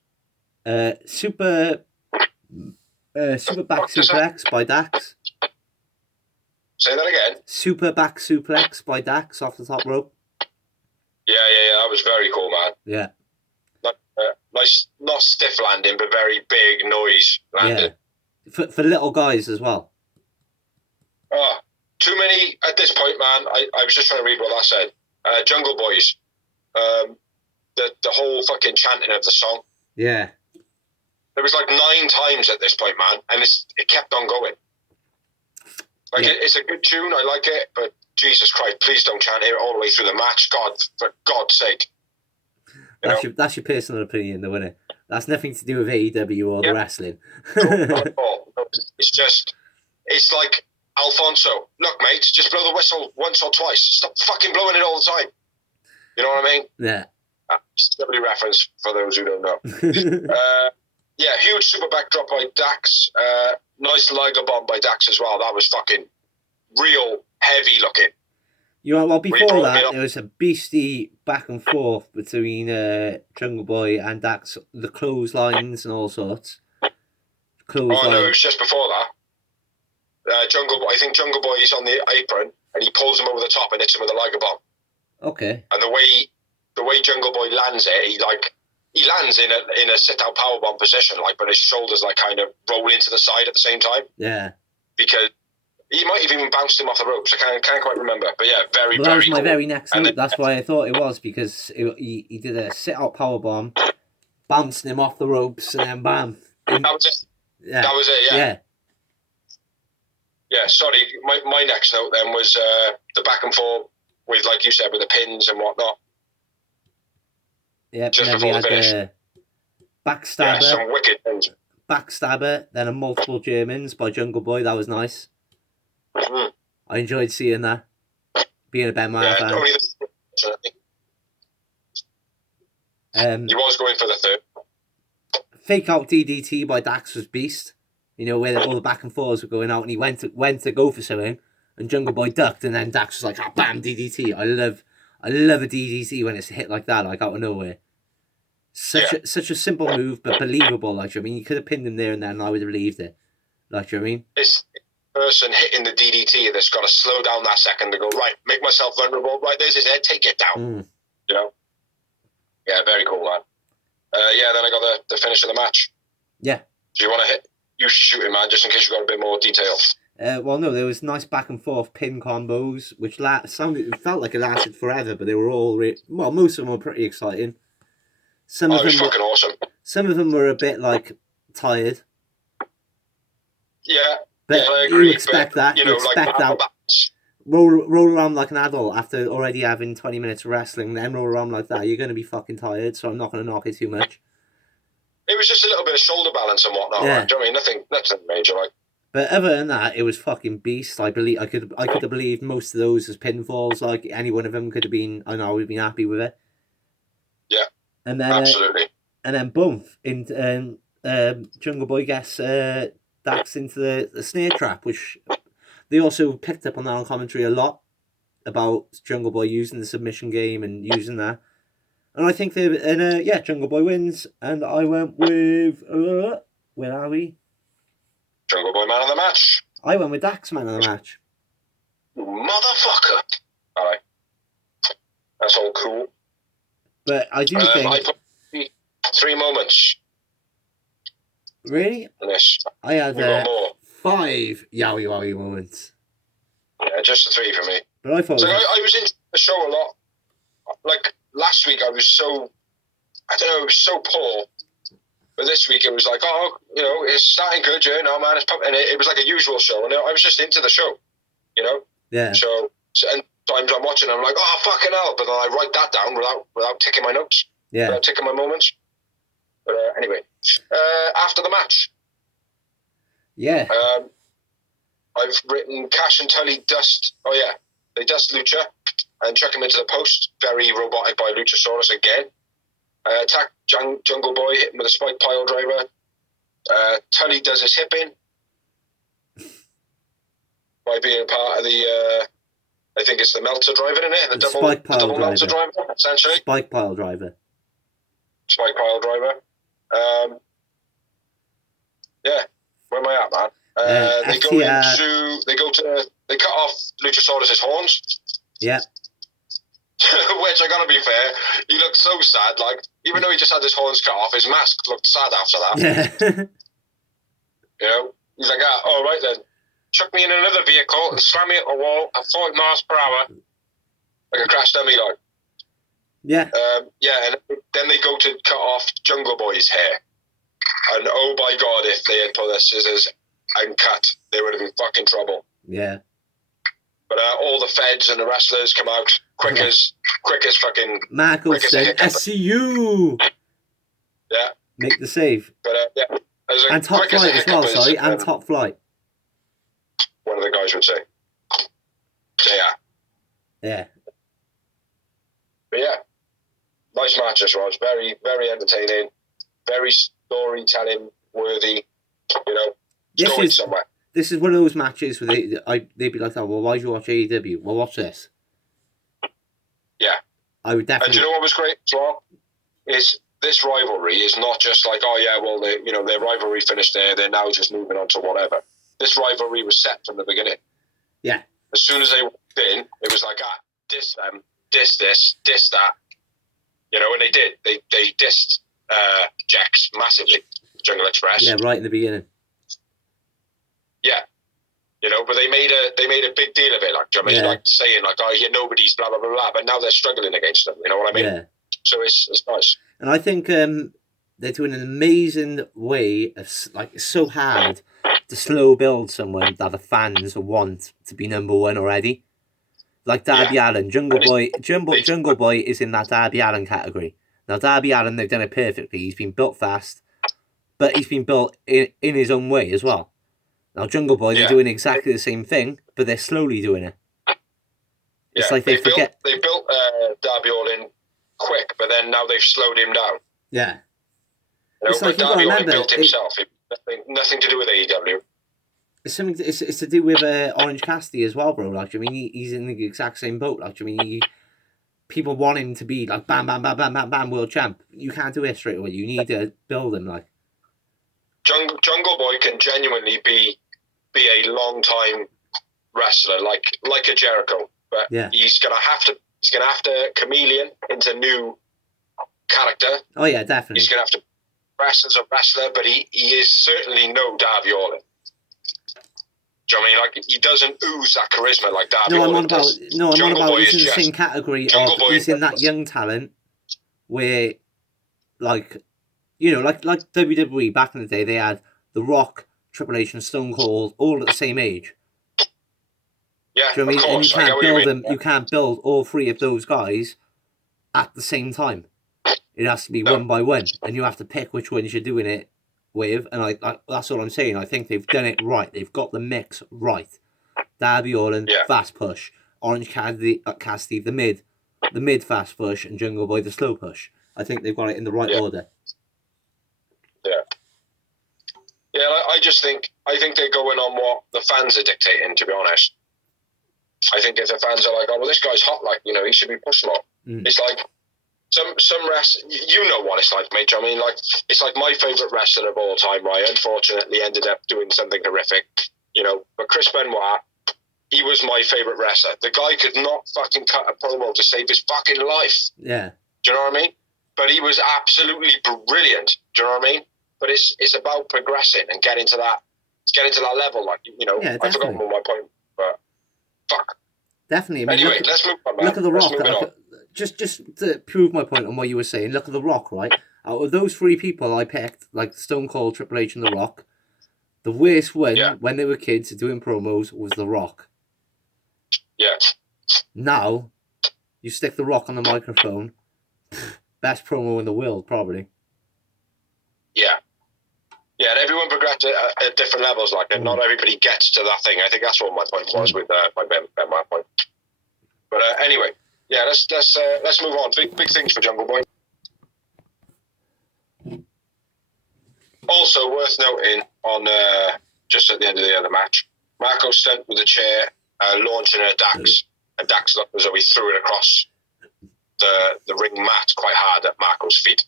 Super back suplex by Dax. Say that again. Super back suplex by Dax off the top rope. Yeah. That was very cool, man. Yeah. Nice, not stiff landing, but very big noise landing. Yeah. For little guys as well. Too many at this point, man. I was just trying to read what that said. Jungle Boys. The whole fucking chanting of the song. Yeah. There was like 9 times at this point, man, and it kept on going. Like, it's a good tune, I like it, but Jesus Christ, please don't chant it all the way through the match. God, for God's sake. That's your personal opinion, though, isn't it? That's nothing to do with AEW or the wrestling. No. It's like, Alfonso, look, mate, just blow the whistle once or twice. Stop fucking blowing it all the time. You know what I mean? Yeah. Celebrity reference for those who don't know. Huge super backdrop by Dax. Nice Liger bomb by Dax as well. That was fucking real heavy looking. Before that, there was a beastie back and forth between Jungle Boy and Dax, the clotheslines and all sorts. No, it was just before that. I think Jungle Boy is on the apron and he pulls him over the top and hits him with a Liger bomb. Okay. And the way the way Jungle Boy lands it, he lands in a sit-out powerbomb position, like, but his shoulders like kind of roll into the side at the same time. Yeah. Because he might have even bounced him off the ropes. I can't quite remember, but yeah, very. Well, that was my cool. very next note. That's why I thought it was, because he did a sit-out powerbomb, bounced him off the ropes, and then bam. That was it. Yeah. That was it. Yeah. Yeah. Sorry, my next note then was the back and forth with, like you said, with the pins and whatnot. Yeah. Just then before we the had finish. Backstabber. Yeah, some wicked things. Backstabber, then a multiple Germans by Jungle Boy. That was nice. Mm-hmm. I enjoyed seeing that. Being a Ben Maher fan. Only he was going for the third. Fake out DDT by Dax was beast. You know, where all the back and forths were going out, and he went to go for something, and Jungle Boy ducked, and then Dax was like, bam, DDT. I love a DDT when it's hit like that, like out of nowhere. Such a simple move, but believable. Like, I mean, you could have pinned him there and then, and I would have believed it. Like, you know what I mean? This person hitting the DDT that's got to slow down that second to go, right, make myself vulnerable. Right, there's his head, take it down. You know? Yeah, very cool, man. Yeah, then I got the finish of the match. Yeah. Do you want to hit? You shoot it, man, just in case you got a bit more detail. Well, no, there was nice back and forth pin combos, which felt like it lasted forever, but they were all most of them were pretty exciting. It was fucking awesome. Some of them were a bit like tired. Yeah, but yeah, I agree. You expect that. You know, expect that. Roll around like an adult after already having 20 minutes of wrestling, then roll around like that. You're going to be fucking tired, so I'm not going to knock it too much. It was just a little bit of shoulder balance and whatnot. Yeah. Right? Do you know what I mean? Nothing major, like. But other than that, it was fucking beast. I could have believed most of those as pinfalls. Like any one of them could have been. I know I would have been happy with it. Yeah. And then absolutely. And then boom, Jungle Boy gets Dax into the snare trap, which they also picked up on that on commentary a lot about Jungle Boy using the submission game and using that. And I think Jungle Boy wins, and I went with where are we? Jungle Boy man of the match. I went with Dax man of the match. Motherfucker! All right, that's all cool. But I do think I put 3 moments. Really? Yes. I had more. 5 yowie wowie moments. Yeah, just the 3 for me. But I thought I was into the show a lot. Like last week, I was so poor. But this week it was like, it's starting good, man, it's pumping. It was like a usual show, and I was just into the show, Yeah. So and times I'm watching, I'm like, oh fucking hell, but then I write that down without ticking my notes, without ticking my moments. But anyway, after the match, I've written Cash and Tully dust. Oh yeah, they dust Lucha and chuck him into the post. Very robotic by Luchasaurus again. Attack Jungle Boy, hit him with a spike pile driver. Tully does his hip in by being part of the, I think it's the Melter driver, isn't it? The double Melter driver, essentially. Spike pile driver. Spike pile driver. Yeah, where am I at, man? They cut off Luchasaurus' horns. Yeah. Which, I gotta be fair, he looked so sad. Like, even though he just had his horns cut off, his mask looked sad after that. Yeah. He's like, all right then. Chuck me in another vehicle and slam me at the wall at 40 miles per hour. Like a crash dummy, like. Yeah. And then they go to cut off Jungle Boy's hair. And oh my God, if they had put their scissors and cut, they would have been fucking trouble. Yeah. But all the feds and the wrestlers come out quick as fucking... Marco said, SCU! Yeah. Make the save. But and top flight as well, sorry, and top flight. One of the guys would say. So yeah. Yeah. But yeah. Nice match this was. Very, very entertaining. Very storytelling worthy. It's going somewhere. This is one of those matches where they'd be like, oh, well, why do you watch AEW? Well, watch this. Yeah. I would definitely... And do you know what was great as well? Is this rivalry is not just like, oh, yeah, well, their rivalry finished there, they're now just moving on to whatever. This rivalry was set from the beginning. Yeah. As soon as they walked in, it was like, diss them, diss this, diss that. You know, and they did. They dissed Jax massively, Jungle Express. Yeah, right in the beginning. Yeah. You know, but they made a big deal of it, like, do you know what I mean? Like saying like, oh, you're nobody's, blah blah blah blah. But now they're struggling against them. You know what I mean? Yeah. So it's nice. And I think they're doing an amazing way of, like, it's so hard to slow build someone that the fans want to be number one already. Like Darby Allin, Jungle Boy is in that Darby Allin category. Now Darby Allin, they've done it perfectly. He's been built fast, but he's been built in his own way as well. Now Jungle Boy, they're doing exactly the same thing, but they're slowly doing it. It's like they forget. They built Darby Allin quick, but then now they've slowed him down. Yeah. You know, but Darby Allin built himself. Nothing to do with AEW. It's something. It's to do with Orange Cassidy as well, bro. Like, I mean, he's in the exact same boat. Like, I mean, people want him to be like bam, bam, bam, bam, bam, bam, world champ. You can't do it straight away. You need to build him. Like, Jungle Boy can genuinely be a long time wrestler, like a Jericho, but he's gonna have to chameleon into new character. Oh yeah, definitely. He's gonna have to wrestle as a wrestler, but he is certainly no Darby Allin. Do you know what I mean? Like, he doesn't ooze that charisma like Darby Allin does. I'm on about he's in the same category of he's in that young talent where, like, you know, like WWE back in the day, they had The Rock, Triple H, and Stone Cold all at the same age. Yeah, do you know what I mean? Course, and you can't build them. You can't build all three of those guys at the same time. It has to be one by one, and you have to pick which ones you're doing it with. And that's all I'm saying. I think they've done it right. They've got the mix right. Darby Allin, fast push. Orange Cassidy, the mid fast push, and Jungle Boy, the slow push. I think they've got it in the right order. Yeah, I think they're going on what the fans are dictating, to be honest. I think if the fans are like, oh, well, this guy's hot, like, you know, he should be pushed more. It's like some wrestlers, you know what it's like, mate. I mean, like, it's like my favourite wrestler of all time, right? Unfortunately, ended up doing something horrific, you know. But Chris Benoit, he was my favourite wrestler. The guy could not fucking cut a promo to save his fucking life. Yeah. Do you know what I mean? But he was absolutely brilliant. Do you know what I mean? But it's about progressing and getting to that level. Like, you know, I forgot my point, but fuck. Definitely. I mean, anyway, let's move on. Look at The Rock. Just to prove my point on what you were saying, look at The Rock, right? Out of those three people I picked, like Stone Cold, Triple H, and The Rock, the worst one when they were kids doing promos was The Rock. Yeah. Now, you stick The Rock on the microphone, best promo in the world, probably. Yeah. Yeah, and everyone progressed at different levels, like, and not everybody gets to that thing. I think that's what my point was with my point. But anyway, yeah, let's move on. Big things for Jungle Boy. Also worth noting on just at the end of the other match, Marco stunt with a chair, launching a Dax, and Dax looked as though he threw it across the ring mat quite hard at Marco's feet,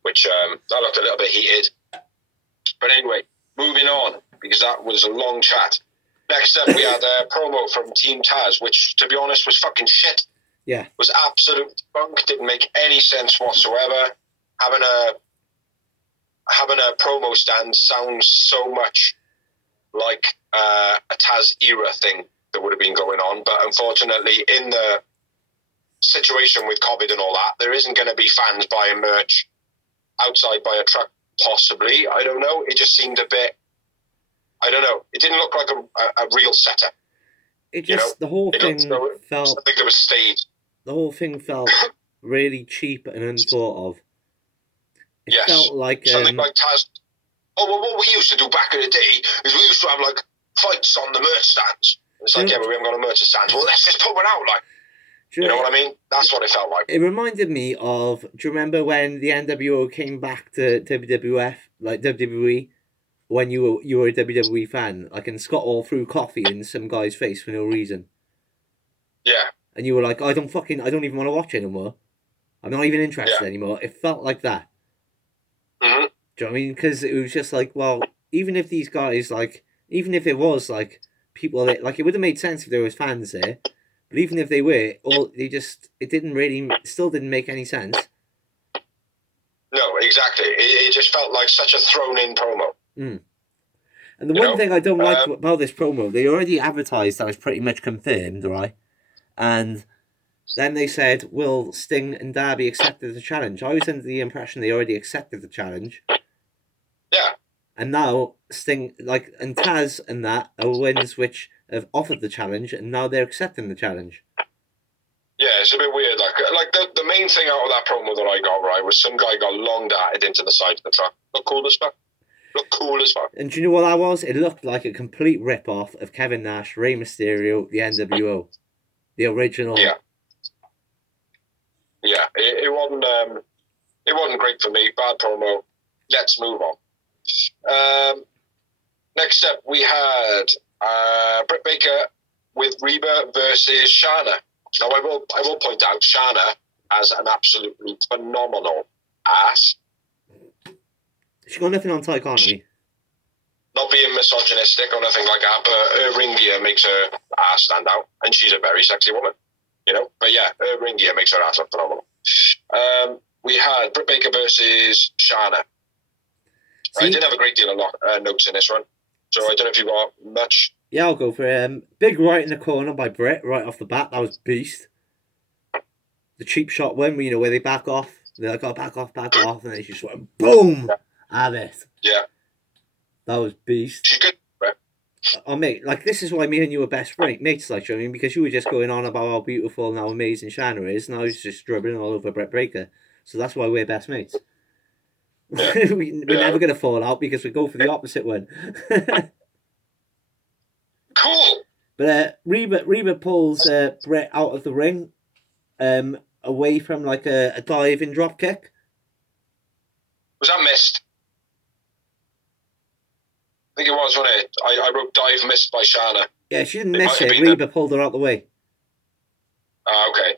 which that looked a little bit heated. But anyway, moving on, because that was a long chat. Next up, we had a promo from Team Taz, which, to be honest, was fucking shit. Yeah. Was absolute bunk, didn't make any sense whatsoever. Having a promo stand sounds so much like a Taz era thing that would have been going on, but unfortunately, in the situation with COVID and all that, there isn't going to be fans buying merch outside by a truck. Possibly, I don't know. It just seemed a bit. I don't know. It didn't look like a real setup. It just the whole thing felt. I think it was staged. The whole thing felt really cheap and unthought of. It felt like something like Taz. Oh well, what we used to do back in the day is we used to have like fights on the merch stands. It's like, but we haven't got a merch stand. Well, let's just put one out, like. You know what I mean? That's what it felt like. It reminded me of, do you remember when the NWO came back to WWF, like WWE, when you were a WWE fan, like, and Scott Hall threw coffee in some guy's face for no reason? Yeah. And you were like, I don't even want to watch anymore. I'm not even interested anymore. It felt like that. Mm-hmm. Do you know what I mean? Because it was just like, well, even if these guys, like, even if it was, like, people that, like, it would have made sense if there was fans there. But even if they were, it still didn't make any sense. No, exactly. It just felt like such a thrown-in promo. Mm. And the one thing I don't like about this promo, they already advertised that was pretty much confirmed, right? And then they said, will Sting and Darby accepted the challenge? I was under the impression they already accepted the challenge. Yeah. And now Sting, and Taz and that are ones which have offered the challenge, and now they're accepting the challenge. Yeah, it's a bit weird. Like the main thing out of that promo that I got, right, was some guy got long darted into the side of the truck. Look cool as fuck. And do you know what that was? It looked like a complete rip-off of Kevin Nash, Rey Mysterio, the NWO. The original. Yeah. Yeah, it wasn't great for me. Bad promo. Let's move on. Next up, we had Britt Baker with Reba versus Shayna. Now, I will point out, Shayna has an absolutely phenomenal ass. She got nothing on Ty Conti. Not being misogynistic or nothing like that, but her ring gear makes her ass stand out, and she's a very sexy woman, you know. But yeah, her ring gear makes her ass look phenomenal. We had Britt Baker versus Shayna. I didn't have a great deal of notes in this one, so I don't know if you got much. Yeah, I'll go for big right in the corner by Britt right off the bat. That was beast. The cheap shot one, where they back off. They're like, oh, back off, and then she just went boom at it. Yeah. That was beast. She's good, right? Oh, mate, this is why me and you were best mates, you know what I mean? Because you were just going on about how beautiful and how amazing Shayna is, and I was just dribbling all over Britt Baker. So that's why we're best mates. Yeah. we're never going to fall out because we go for the opposite one. Cool. But Reba pulls Britt out of the ring, away from a diving drop kick. Was that missed? I think it was, wasn't it? I wrote dive missed by Shayna. Yeah, she didn't miss it. Reba pulled her out the way. Okay.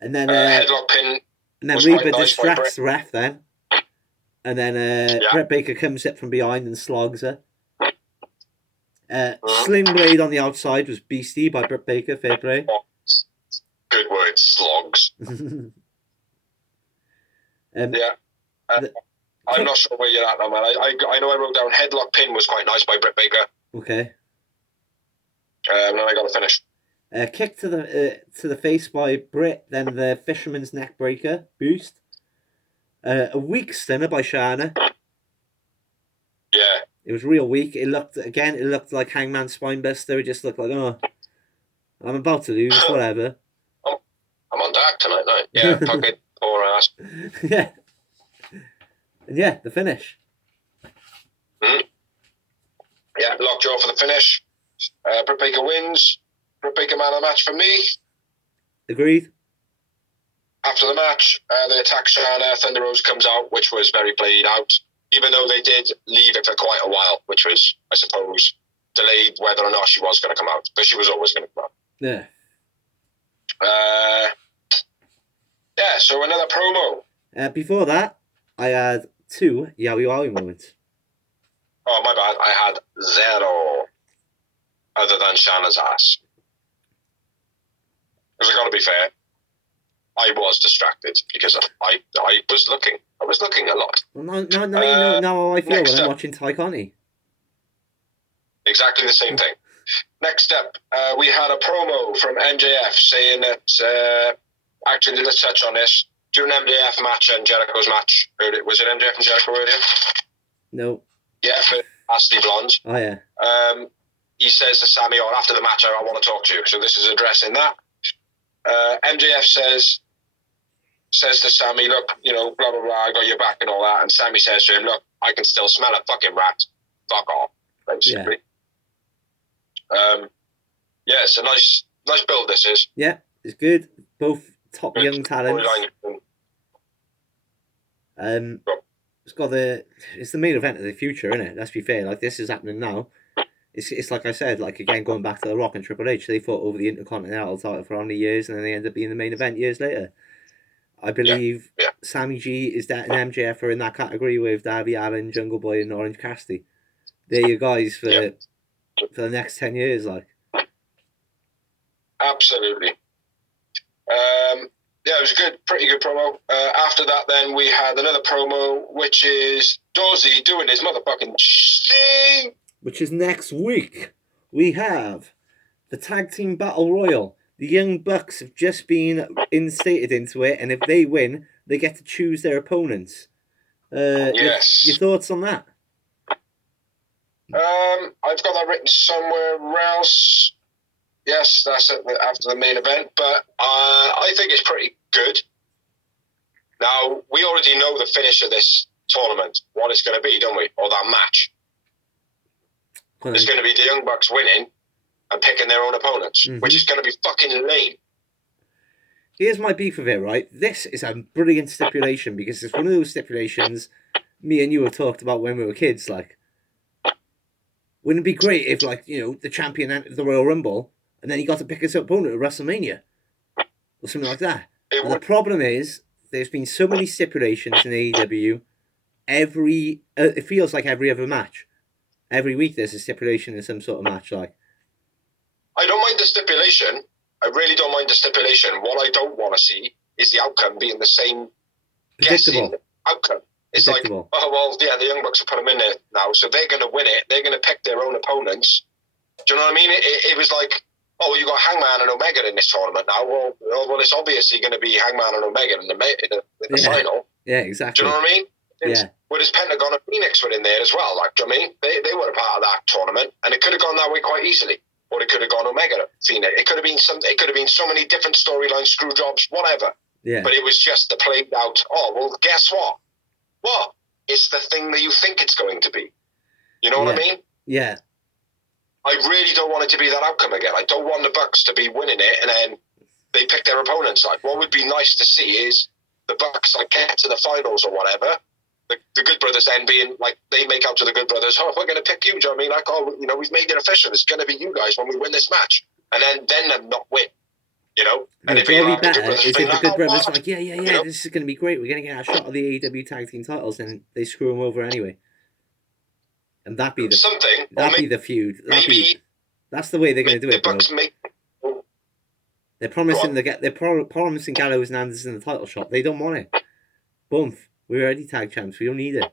And then headlock pin. And then Reba distracts the ref then. And then Britt Baker comes up from behind and slogs her. Sling Blade on the outside was beastie by Britt Baker. Fair play. Good word, slogs. Yeah. I'm not sure where you're at now, man. I know I wrote down headlock pin was quite nice by Britt Baker. Okay. And then I got to finish. Kick to the face by Britt, then the Fisherman's Neck Breaker boost. A weak stunner by Shayna. Yeah. It was real weak. It looked like Hangman's Spinebuster. It just looked like, oh, I'm about to lose, whatever. I'm on dark tonight, night. Yeah, fucking poor ass. Yeah. And yeah, the finish. Mm-hmm. Yeah, lockjaw for the finish. Britt Baker wins. Britt Baker man of the match for me. Agreed. After the match, they attack Shayna. Thunder Rose comes out, which was very played out. Even though they did leave it for quite a while, which was, I suppose, delayed whether or not she was going to come out. But she was always going to come out. Yeah. Yeah, so another promo. Before that, I had 2 Yowie Wowie moments. Oh, my bad. I had 0 other than Shayna's ass. Because I got to be fair, I was distracted because I was looking. I was looking a lot. Well, now you know how I feel when I'm watching Ty Conti. Exactly the same thing. Next up, we had a promo from MJF saying that, actually, let's touch on this. During MJF match and Jericho's match, was it MJF and Jericho earlier? No. Yeah, for Ashley Blonde. Oh, yeah. He says to Sammy, after the match, I want to talk to you. So this is addressing that. MJF says to Sammy, look, blah, blah, blah, I got your back and all that. And Sammy says to him, look, I can still smell a fucking rat. Fuck off, basically. Yeah. It's a nice build, this is. Yeah, it's good. Both top young talents. It's the main event of the future, isn't it? Let's be fair. This is happening now. It's like I said, again, going back to The Rock and Triple H, they fought over the Intercontinental title for how many years, and then they end up being the main event years later. I believe Sammy G is that an MJF are in that category with Darby Allin, Jungle Boy, and Orange Cassidy. They're your guys for the next 10 years, Absolutely. Yeah, it was good, pretty good promo. After that, then we had another promo, which is Dorsey doing his motherfucking thing. Which is next week. We have the Tag Team Battle Royal. The Young Bucks have just been instated into it, and if they win, they get to choose their opponents. Yes. Your thoughts on that? I've got that written somewhere else. Yes, that's it after the main event, but I think it's pretty good. Now, we already know the finish of this tournament, what it's going to be, don't we? Or that match. It's going to be the Young Bucks winning and picking their own opponents, which is going to be fucking lame. Here's my beef with it, right? This is a brilliant stipulation because it's one of those stipulations me and you have talked about when we were kids. Like, wouldn't it be great if, like, you know, the champion entered the Royal Rumble and then he got to pick his opponent at WrestleMania or something like that? The problem is there's been so many stipulations in AEW. It feels like every other match. Every week there's a stipulation in some sort of match. Like, I don't mind the stipulation. I really don't mind the stipulation. What I don't want to see is the outcome being the same guessing outcome. It's like, oh, well, yeah, the Young Bucks have put them in there now, so they're going to win it. They're going to pick their own opponents. Do you know what I mean? It was like, oh, well, you got Hangman and Omega in this tournament now. Well, it's obviously going to be Hangman and Omega in the final. Yeah, exactly. Do you know what I mean? Yeah. Whereas Pentagon and Phoenix were in there as well. Like, do you know what I mean? They were a part of that tournament, and it could have gone that way quite easily. Or it could have gone Omega, Phoenix. It could have been so many different storylines, screw jobs, whatever. Yeah. But it was just the played out. Oh, well, guess what? What? It's the thing that you think it's going to be. You know what I mean? Yeah. I really don't want it to be that outcome again. I don't want the Bucks to be winning it and then they pick their opponents. Like, what would be nice to see is the Bucks like get to the finals or whatever. The Good Brothers then being like, they make out to the Good Brothers, oh, we're going to pick you. Do you know what I mean? Like, oh, you know, we've made it official. It's going to be you guys when we win this match. And then them not win. You know? And it'd be like better is if the Good Brothers like, yeah, you know? this is going to be great. We're going to get a shot of the AEW Tag Team titles, and they screw them over anyway. And that'd be the feud. That's the way they're going to do it, bro. They're promising they're promising Gallows and Anderson the title shot. They don't want it. Boom. We're already tag champs. We don't need it.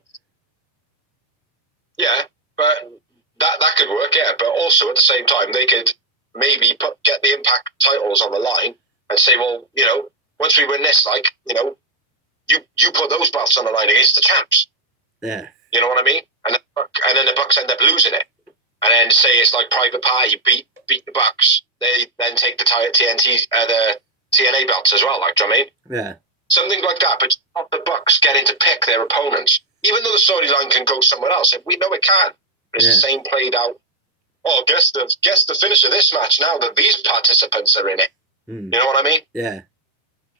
Yeah, but that could work. Yeah, but also at the same time, they could maybe get the Impact titles on the line and say, well, you know, once we win this, like, you know, you put those belts on the line against the champs. Yeah. You know what I mean? And then the Bucks end up losing it, and then say it's like Private Party beat the Bucks. They then take the TNA belts as well. Like, do you know what I mean? Yeah. Something like that, but not the Bucks getting to pick their opponents. Even though the storyline can go somewhere else, we know it can. It's the same played out. Oh, guess the finish of this match now that these participants are in it. You know what I mean? Yeah.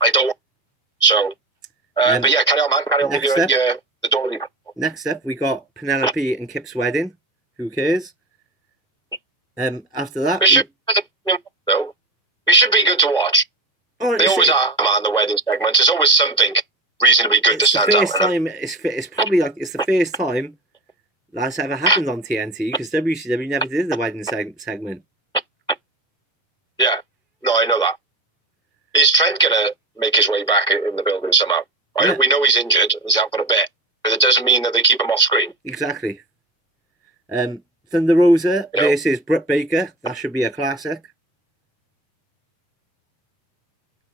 I don't. So, but yeah, carry on, man. Carry on with the Dory. Next up, we got Penelope and Kip's wedding. Who cares? After that, we should be good to watch. Oh, they always are, man. The wedding segments. There's always something reasonably good to stand out. It's probably like it's the first time that's ever happened on TNT because WCW never did the wedding segment. Yeah, no, I know that. Is Trent gonna make his way back in the building somehow? Yeah. We know he's injured. He's out for a bit, but it doesn't mean that they keep him off screen. Exactly. Thunder Rosa versus Britt Baker. That should be a classic.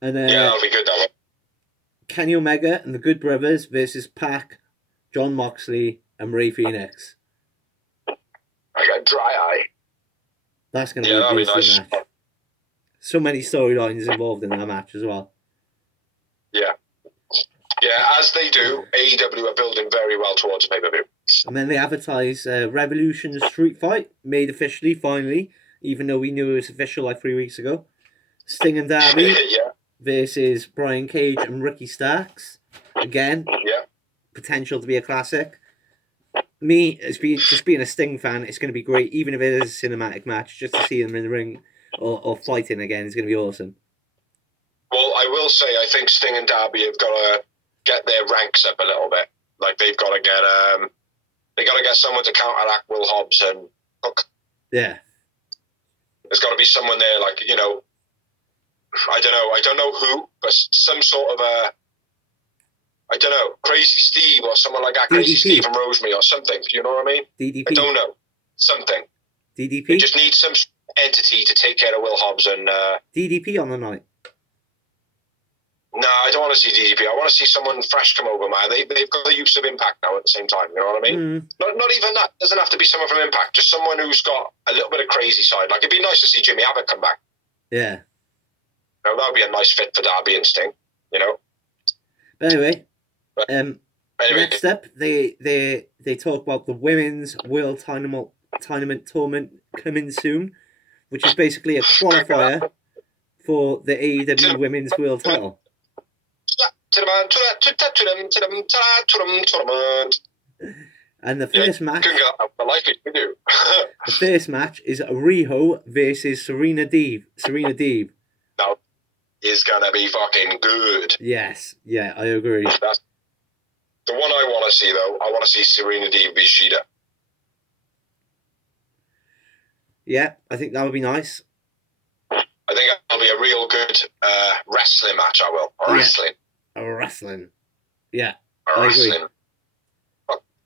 And yeah, that'll be good. That one. Kenny Omega and the Good Brothers versus Pac, John Moxley, and Rey Fenix. I got dry eye. That's going to be a beastly match. So many storylines involved in that match as well. Yeah. Yeah, as they do, AEW are building very well towards a pay-per-view. And then they advertise Revolution Street Fight, made officially, finally, even though we knew it was official like 3 weeks ago. Sting and Darby versus Brian Cage and Ricky Starks. Again, potential to be a classic. Me, just being a Sting fan, it's going to be great, even if it is a cinematic match, just to see them in the ring or fighting again is going to be awesome. Well, I will say, I think Sting and Darby have got to get their ranks up a little bit. Like, they've got to get someone to counteract Will Hobbs and Hook. Yeah. There's got to be someone there, like, you know, I don't know. I don't know who, but some sort of a, I don't know, Crazy Steve or someone like that. DDP. Crazy Steve from Rosemary or something. You know what I mean? DDP. I don't know. Something. DDP. They just need some entity to take care of Will Hobbs and... DDP on the night. No, I don't want to see DDP. I want to see someone fresh come over, man. They've got the use of Impact now at the same time, you know what I mean? Not even that. It doesn't have to be someone from Impact. Just someone who's got a little bit of crazy side. Like, it'd be nice to see Jimmy Abbott come back. Yeah. You know, that would be a nice fit for Darby and Sting, you know? But anyway, next up, they talk about the Women's World Tournament coming soon, which is basically a qualifier for the AEW Women's World Title. And the first match, the first match is Riho versus Serena Deeb. Now, is gonna be fucking good. Yes, yeah, I agree. That's the one I want to see, though. I want to see Serena Deeb v Shida. Yeah, I think that would be nice. I think that'll be a real good wrestling match. I will. Wrestling. Yeah, I agree.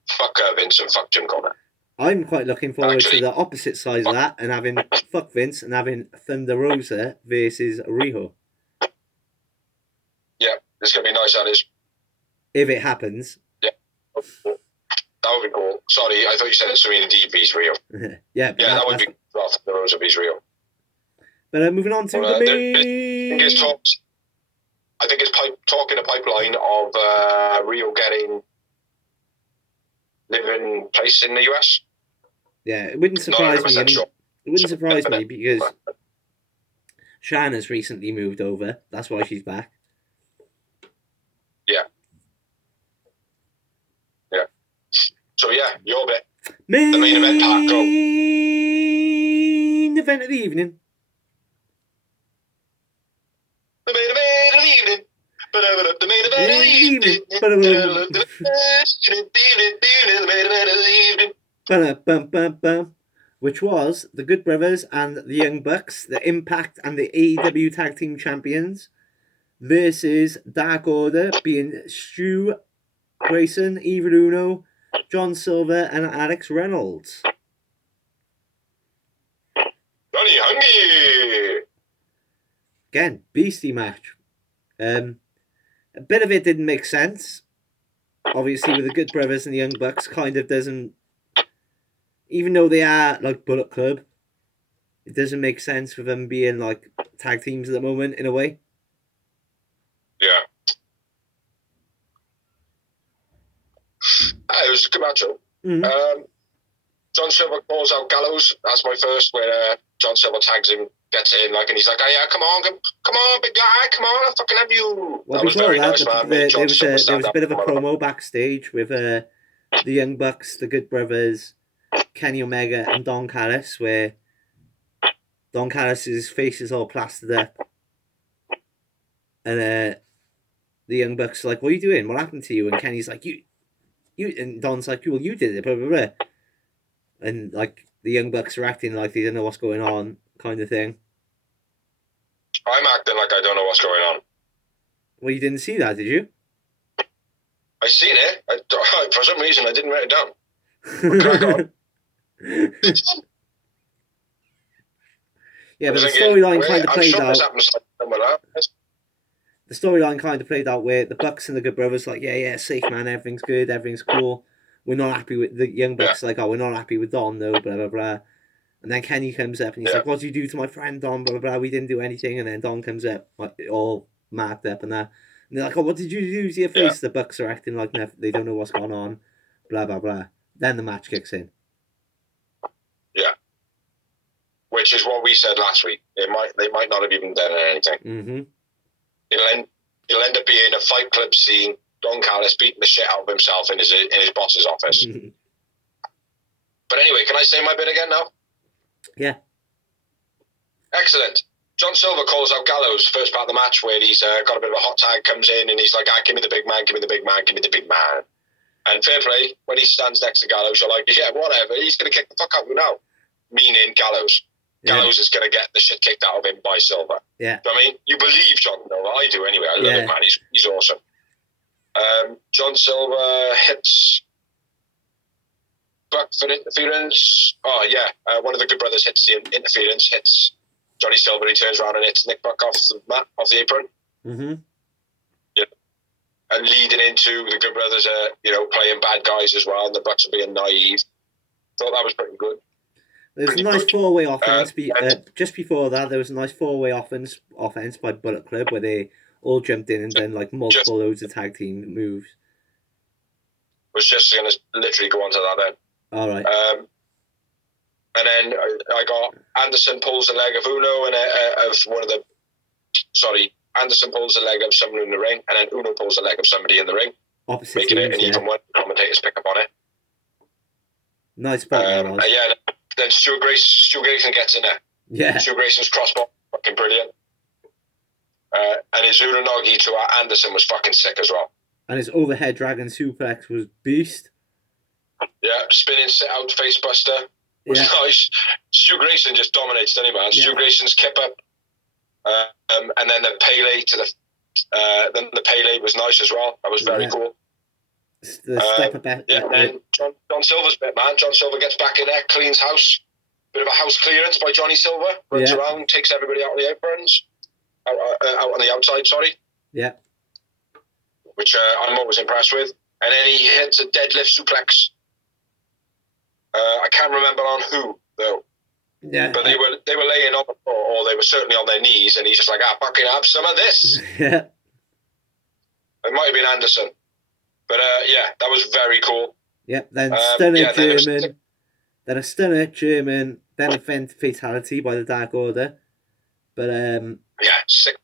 Fuck Vince and fuck Jim Cornette. I'm quite looking forward to the opposite side of that and having fuck Vince and having Thunder Rosa versus Riho. Yeah, it's going to be nice, that is. If it happens. Yeah. That would be cool. Sorry, I thought you said Serena Deeb vs Riho. Yeah, that would be cool. Thunder Rosa vs Riho. But moving on to the main... I think it's talking a pipeline of Rio getting living place in the US. Yeah, it wouldn't surprise me. It wouldn't surprise me because Shana's recently moved over. That's why she's back. Yeah. Yeah. So yeah, your bit. The main event part, go. Main event of the evening. The main event of the evening. The main event of the evening. Which was the Good Brothers and the Young Bucks, the Impact and the AEW Tag Team Champions, versus Dark Order, being Stu Grayson, Evil Uno, John Silver, and Alex Reynolds. Johnny Hungry! Again, beastie match. A bit of it didn't make sense. Obviously, with the Good Brothers and the Young Bucks, kind of doesn't... Even though they are, like, Bullet Club, it doesn't make sense for them being, like, tag teams at the moment, in a way. Yeah. It was a good match. Mm-hmm. John Silver calls out Gallows. That's my first, where John Silver tags him, gets in, like, and he's like, "Oh yeah, come on, big guy, come on, I'll fucking have you." Well, that was very nice, man. There was a bit of a promo backstage with the Young Bucks, the Good Brothers, Kenny Omega, and Don Callis, where Don Callis' face is all plastered up, and the Young Bucks are like, "What are you doing? What happened to you?" And Kenny's like, "You," and Don's like, "Well, you did it," blah blah blah. And like the Young Bucks are acting like they don't know what's going on, kind of thing. I'm acting like I don't know what's going on. Well, you didn't see that, did you? I seen it. For some reason, I didn't write it down. Crack on. Yeah, but the storyline kind of played out. The storyline kind of played out where the Bucks and the Good Brothers like, yeah, safe man, everything's good, everything's cool. We're not happy with the Young Bucks. Like, we're not happy with Don, though, blah blah blah. And then Kenny comes up and he's like, "What did you do to my friend Don? Blah blah blah. We didn't do anything." And then Don comes up, like, all marked up and that. And they're like, "Oh, what did you do to your face?" The Bucks are acting like they don't know what's going on, blah blah blah. Then the match kicks in. Yeah, which is what we said last week. They might not have even done anything. Mm-hmm. It'll end up being a Fight Club scene. Don Callis beating the shit out of himself in his boss's office. But anyway, can I say my bit again now? Yeah. Excellent. John Silver calls out Gallows, first part of the match, where he's got a bit of a hot tag, comes in, and he's like, give me the big man, give me the big man, give me the big man. And fair play, when he stands next to Gallows, you're like, yeah, whatever, he's going to kick the fuck out of you now. Meaning Gallows. Gallows is going to get the shit kicked out of him by Silver. Yeah. I mean, you believe John Silver. I do anyway. I love him, man. He's awesome. John Silver hits Buck for interference. Oh, yeah. One of the Good Brothers hits the interference, hits Johnny Silver. He turns around and hits Nick Buck off the apron. Mm-hmm. Yeah. And leading into the Good Brothers playing bad guys as well, and the Bucks are being naive. Thought that was pretty good. There's a nice four-way offense. Just before that, there was a nice four-way offense by Bullet Club where they all jumped in and then multiple loads of tag team moves. Was just going to literally go on to that then. All right. And then I got Anderson pulls the leg of Uno and Anderson pulls the leg of someone in the ring, and then Uno pulls the leg of somebody in the ring, opposite making teams, it an even one. Commentators pick up on it. Nice spot. Yeah. Then Stuart Grayson gets in there. Yeah. Stuart Grayson's crossbar, fucking brilliant. And his Uranagi to Anderson was fucking sick as well. And his overhead dragon suplex was beast. Yeah, spinning sit out face buster was nice. Stu Grayson just dominates, doesn't he, man? Stu Grayson's kip up. And then the Pele the Pele was nice as well. That was very cool. The step back. Yeah, and then John Silver's bit, man. John Silver gets back in there, cleans house. Bit of a house clearance by Johnny Silver. Runs around, takes everybody out on the aprons. Out on the outside, sorry. Yeah. Which I'm always impressed with. And then he hits a deadlift suplex. I can't remember on who, though. Yeah. But they were laying on the floor, or they were certainly on their knees, and he's just like, fucking have some of this. Yeah. It might have been Anderson. But, that was very cool. Yep, then stunner German. Then a stunner German, then a fatality by the Dark Order. But, sick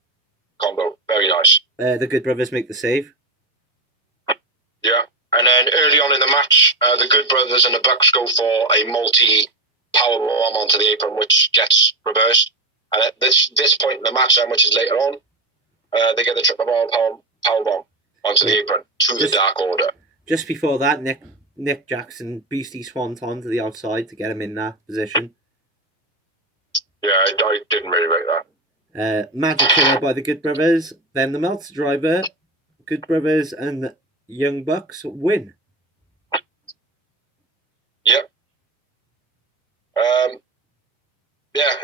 combo. Very nice. The Good Brothers make the save. Yeah. And then early on in the match, the Good Brothers and the Bucks go for a multi-powerbomb onto the apron, which gets reversed. And at this point in the match, which is later on, they get the triple powerbomb onto the apron to the Dark Order. Just before that, Nick Jackson beastie swanton to the outside to get him in that position. Yeah, I didn't really rate that. Magic Killer by the Good Brothers. Then the Meltzer Driver, Good Brothers and Young Bucks win. Yep.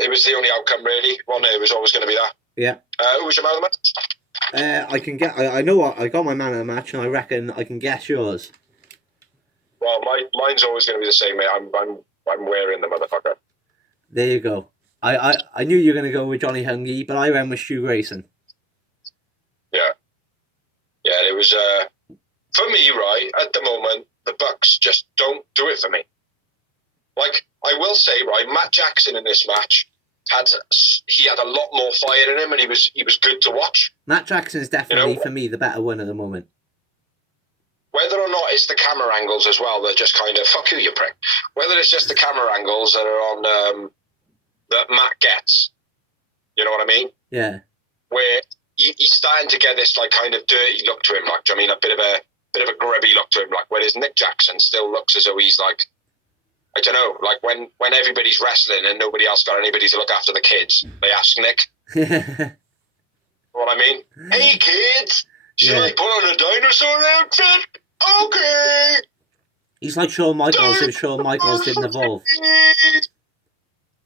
It was the only outcome really. It was always going to be that. Yeah. Who was your man of the match? I know what I got my man of the match, and I reckon I can guess yours. Well, mine's always going to be the same, mate. I'm wearing the motherfucker. There you go. I knew you were going to go with Johnny Hungy, but I went with Stu Grayson. Yeah. Yeah, it was, for me, right, at the moment, the Bucks just don't do it for me. Like, I will say, right, Matt Jackson in this match had a lot more fire in him, and he was good to watch. Matt Jackson is definitely, for me, the better one at the moment. Whether or not it's the camera angles as well, they're just kind of, fuck you prick. Whether it's just the camera angles that are on, that Matt gets, you know what I mean? Yeah. Where he's starting to get this, like, kind of dirty look to him, like, I mean, a bit of a grubby look to him, like, whereas Nick Jackson still looks as though he's, like, I don't know, like, when everybody's wrestling and nobody else got anybody to look after the kids, they ask Nick. You know what I mean? Hey, kids! Should I put on a dinosaur outfit? Okay! He's like Shawn Michaels if Shawn Michaels didn't evolve.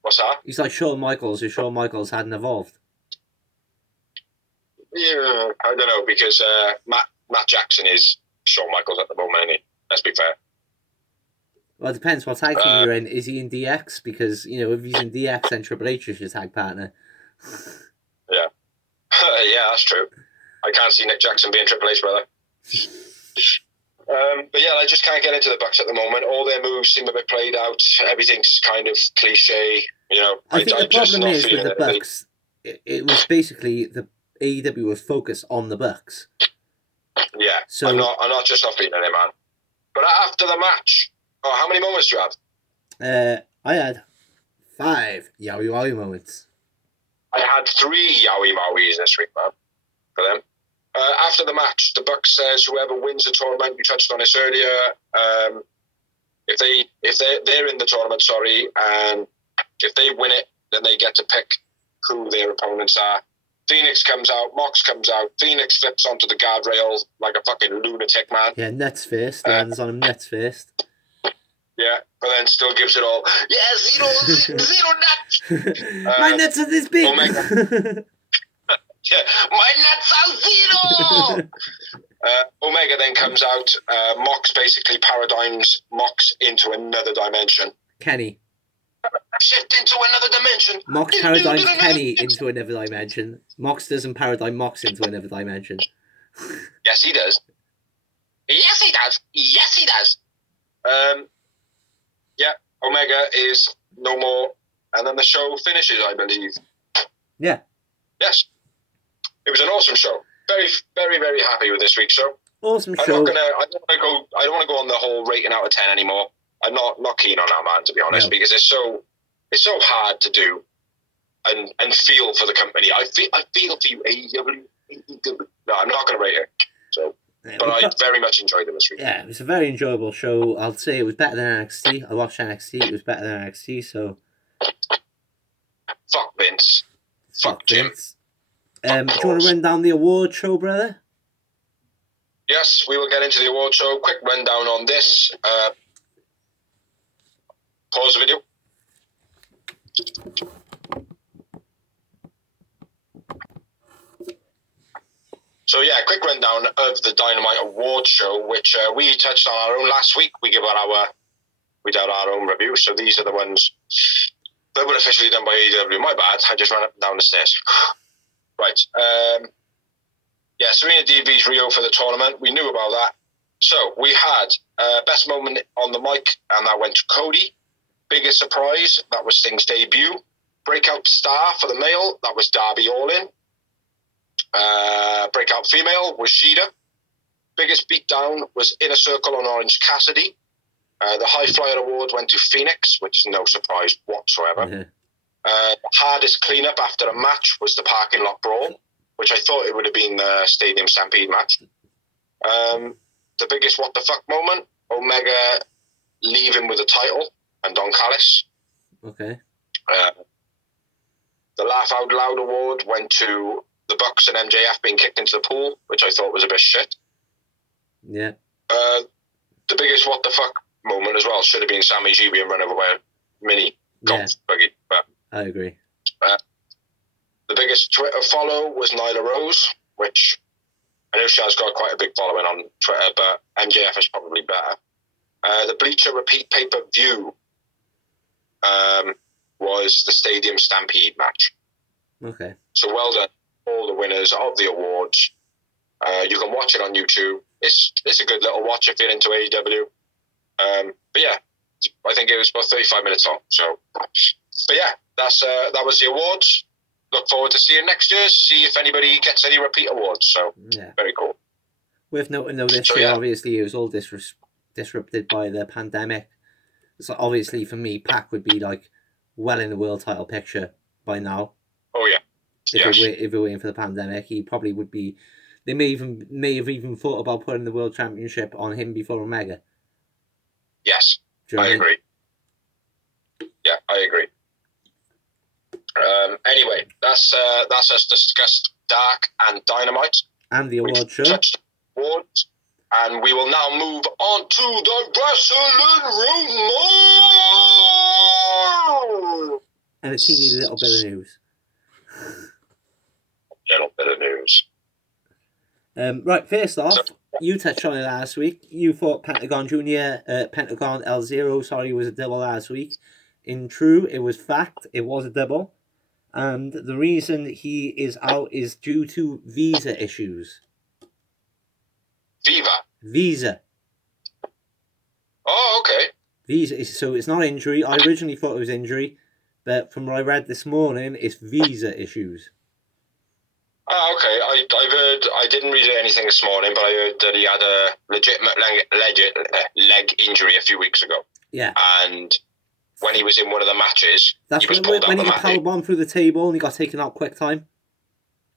What's that? He's like Shawn Michaels if Shawn Michaels hadn't evolved. Yeah, I don't know, because Matt Jackson is Shawn Michaels at the moment, isn't he? Let's be fair. Well, it depends what tag team you're in. Is he in DX? Because, if he's in DX, then Triple H is your tag partner. Yeah. Yeah, that's true. I can't see Nick Jackson being Triple H, brother. But yeah, I just can't get into the Bucks at the moment. All their moves seem a bit played out. Everything's kind of cliche. I think the problem is with the Bucks, it was basically the AEW was focused on the Bucks. Yeah, so I'm not just not feeling it, man. But after the match, how many moments do you have? I had 5 Yowie Wowie moments. I had 3 Yowie Mowies this week, man, for them. After the match, the Bucks says whoever wins the tournament, we touched on this earlier, if they're in the tournament, and if they win it, then they get to pick who their opponents are. Phoenix comes out, Mox comes out, Phoenix flips onto the guardrail like a fucking lunatic, man. Yeah, nuts first, lands on him nuts first. Yeah, but then still gives it all. Yeah, zero nuts! My nuts are this big! Omega. Yeah, my nuts are zero! Omega then comes out, Mox basically paradigms Mox into another dimension. Kenny. Shift into another dimension. Mox paradigms Kenny into another dimension. Mox doesn't paradigm Mox into another dimension. Yes, he does. Yes, he does. Yes, he does. Yeah, Omega is no more. And then the show finishes, I believe. Yeah. Yes. It was an awesome show. Very, very, very happy with this week's show. Awesome show. I don't want to go on the whole rating out of 10 anymore. I'm not keen on that, man, to be honest, because it's so hard to do and feel for the company. I feel for you, AEW. No, I'm not going to rate it. So, but I very much enjoyed it this week. Yeah, it was a very enjoyable show. I'll say it was better than NXT. I watched NXT. It was better than NXT. So, fuck Vince. Fuck Jim. Vince. Do you want to run down the award show, brother? Yes, we will get into the award show. Quick rundown on this. Pause the video. So yeah, quick rundown of the Dynamite Award Show, which we touched on our own last week. We did our own review. So these are the ones that were officially done by AEW. My bad. I just ran up and down the stairs. Right. Yeah, Serena Deevy's Rio for the tournament. We knew about that. So we had best moment on the mic, and that went to Cody. Biggest surprise, that was Sting's debut. Breakout star for the male, that was Darby Allin. Breakout female was Shida. Biggest beatdown was Inner Circle on Orange Cassidy. The High Flyer Award went to Phoenix, which is no surprise whatsoever. Mm-hmm. The hardest cleanup after a match was the parking lot brawl, which I thought it would have been the Stadium Stampede match. The biggest what the fuck moment, Omega leaving with the title and Don Callis. Okay. The Laugh Out Loud Award went to the Bucks and MJF being kicked into the pool, which I thought was a bit shit. Yeah. The biggest what the fuck moment as well should have been Sammy G being run over by a mini golf buggy. But I agree. The biggest Twitter follow was Nyla Rose, which I know she has got quite a big following on Twitter, but MJF is probably better. The Bleacher Repeat pay-per-view was the Stadium Stampede match. Okay. So well done, all the winners of the awards. You can watch it on YouTube. It's a good little watch if you're into AEW. But yeah, I think it was about 35 minutes long. So, but yeah, that was the awards. Look forward to seeing next year. See if anybody gets any repeat awards. So yeah, very cool. Worth noting though, this year obviously it was all disrupted by the pandemic. So obviously for me, Pac would be like well in the world title picture by now. Oh yeah. If we're waiting for the pandemic, he probably would be. They may have even thought about putting the world championship on him before Omega. Yes, I agree. Yeah, I agree. Anyway, that's us discussed Dark and Dynamite and the award show. Touched awards, and we will now move on to the Wrestling Rumor. And a teeny little bit of news. Little bit of news. Right, first off, you touched on it last week. You thought Pentagon L0, was a double last week. In true, it was fact, it was a double. And the reason he is out is due to visa issues. Visa. Oh, okay. Visa. So it's not injury. I originally thought it was injury, but from what I read this morning, it's visa issues. Oh, okay. I've heard. I didn't read anything this morning, but I heard that he had a legitimate leg injury a few weeks ago. Yeah. And when he was in one of the matches, that's he was when pulled he got powerbomb through the table and he got taken out quick time.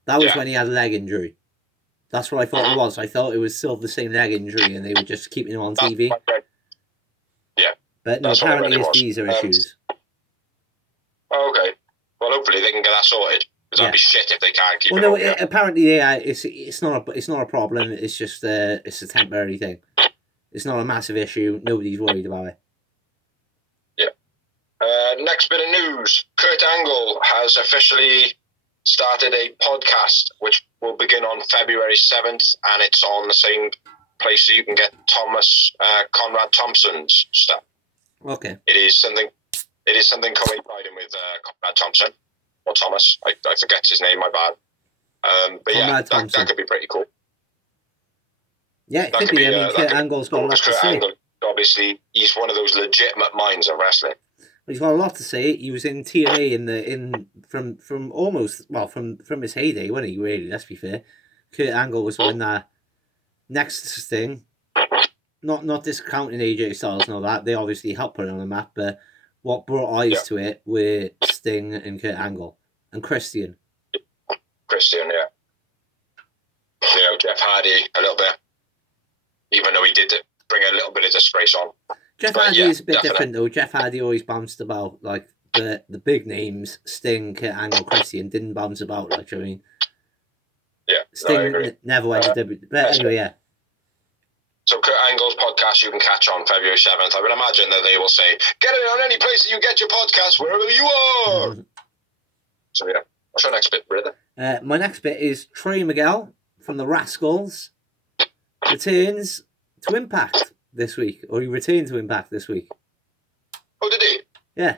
That was when he had a leg injury. That's what I thought it was. I thought it was still the same leg injury, and they were just keeping him on TV. Yeah. But no, apparently it's visa issues. Oh, okay. hopefully they can get that sorted. Because that'd be shit if they can't keep it no, up, yeah. apparently, yeah, it's not a problem. It's just it's a temporary thing. It's not a massive issue. Nobody's worried about it. Yeah. Next bit of news: Kurt Angle has officially started a podcast, which will begin on February 7th, and it's on the same place that you can get Conrad Thompson's stuff. Okay. It is something coinciding with Conrad Thompson or Thomas. I forget his name. My bad. But Conrad yeah, that could be pretty cool. Yeah, it could be. I mean, Kurt Angle's got a lot to say. Angle, obviously, he's one of those legitimate minds of wrestling. He's got a lot to say. He was in TNA from his heyday, wasn't he? Really, let's be fair. Kurt Angle was when that next thing. Not discounting AJ Styles and all that. They obviously helped put it on the map, but what brought eyes to it were Sting and Kurt Angle and Christian. Christian, yeah. You know, Jeff Hardy a little bit, even though he did bring a little bit of disgrace on. Jeff Hardy is a bit different though. Jeff Hardy always bounced about like the big names, Sting, Kurt Angle, Christian didn't bounce about like, I mean. Yeah, Sting never went to WWE. But anyway, yeah. So Kurt Angle's podcast you can catch on February 7th. I would imagine that they will say, get it on any place that you get your podcast, wherever you are. Mm-hmm. So yeah, what's your next bit, brother? My next bit is Trey Miguel from the Rascals returns to Impact this week, or he returned to Impact this week. Oh, did he? Yeah.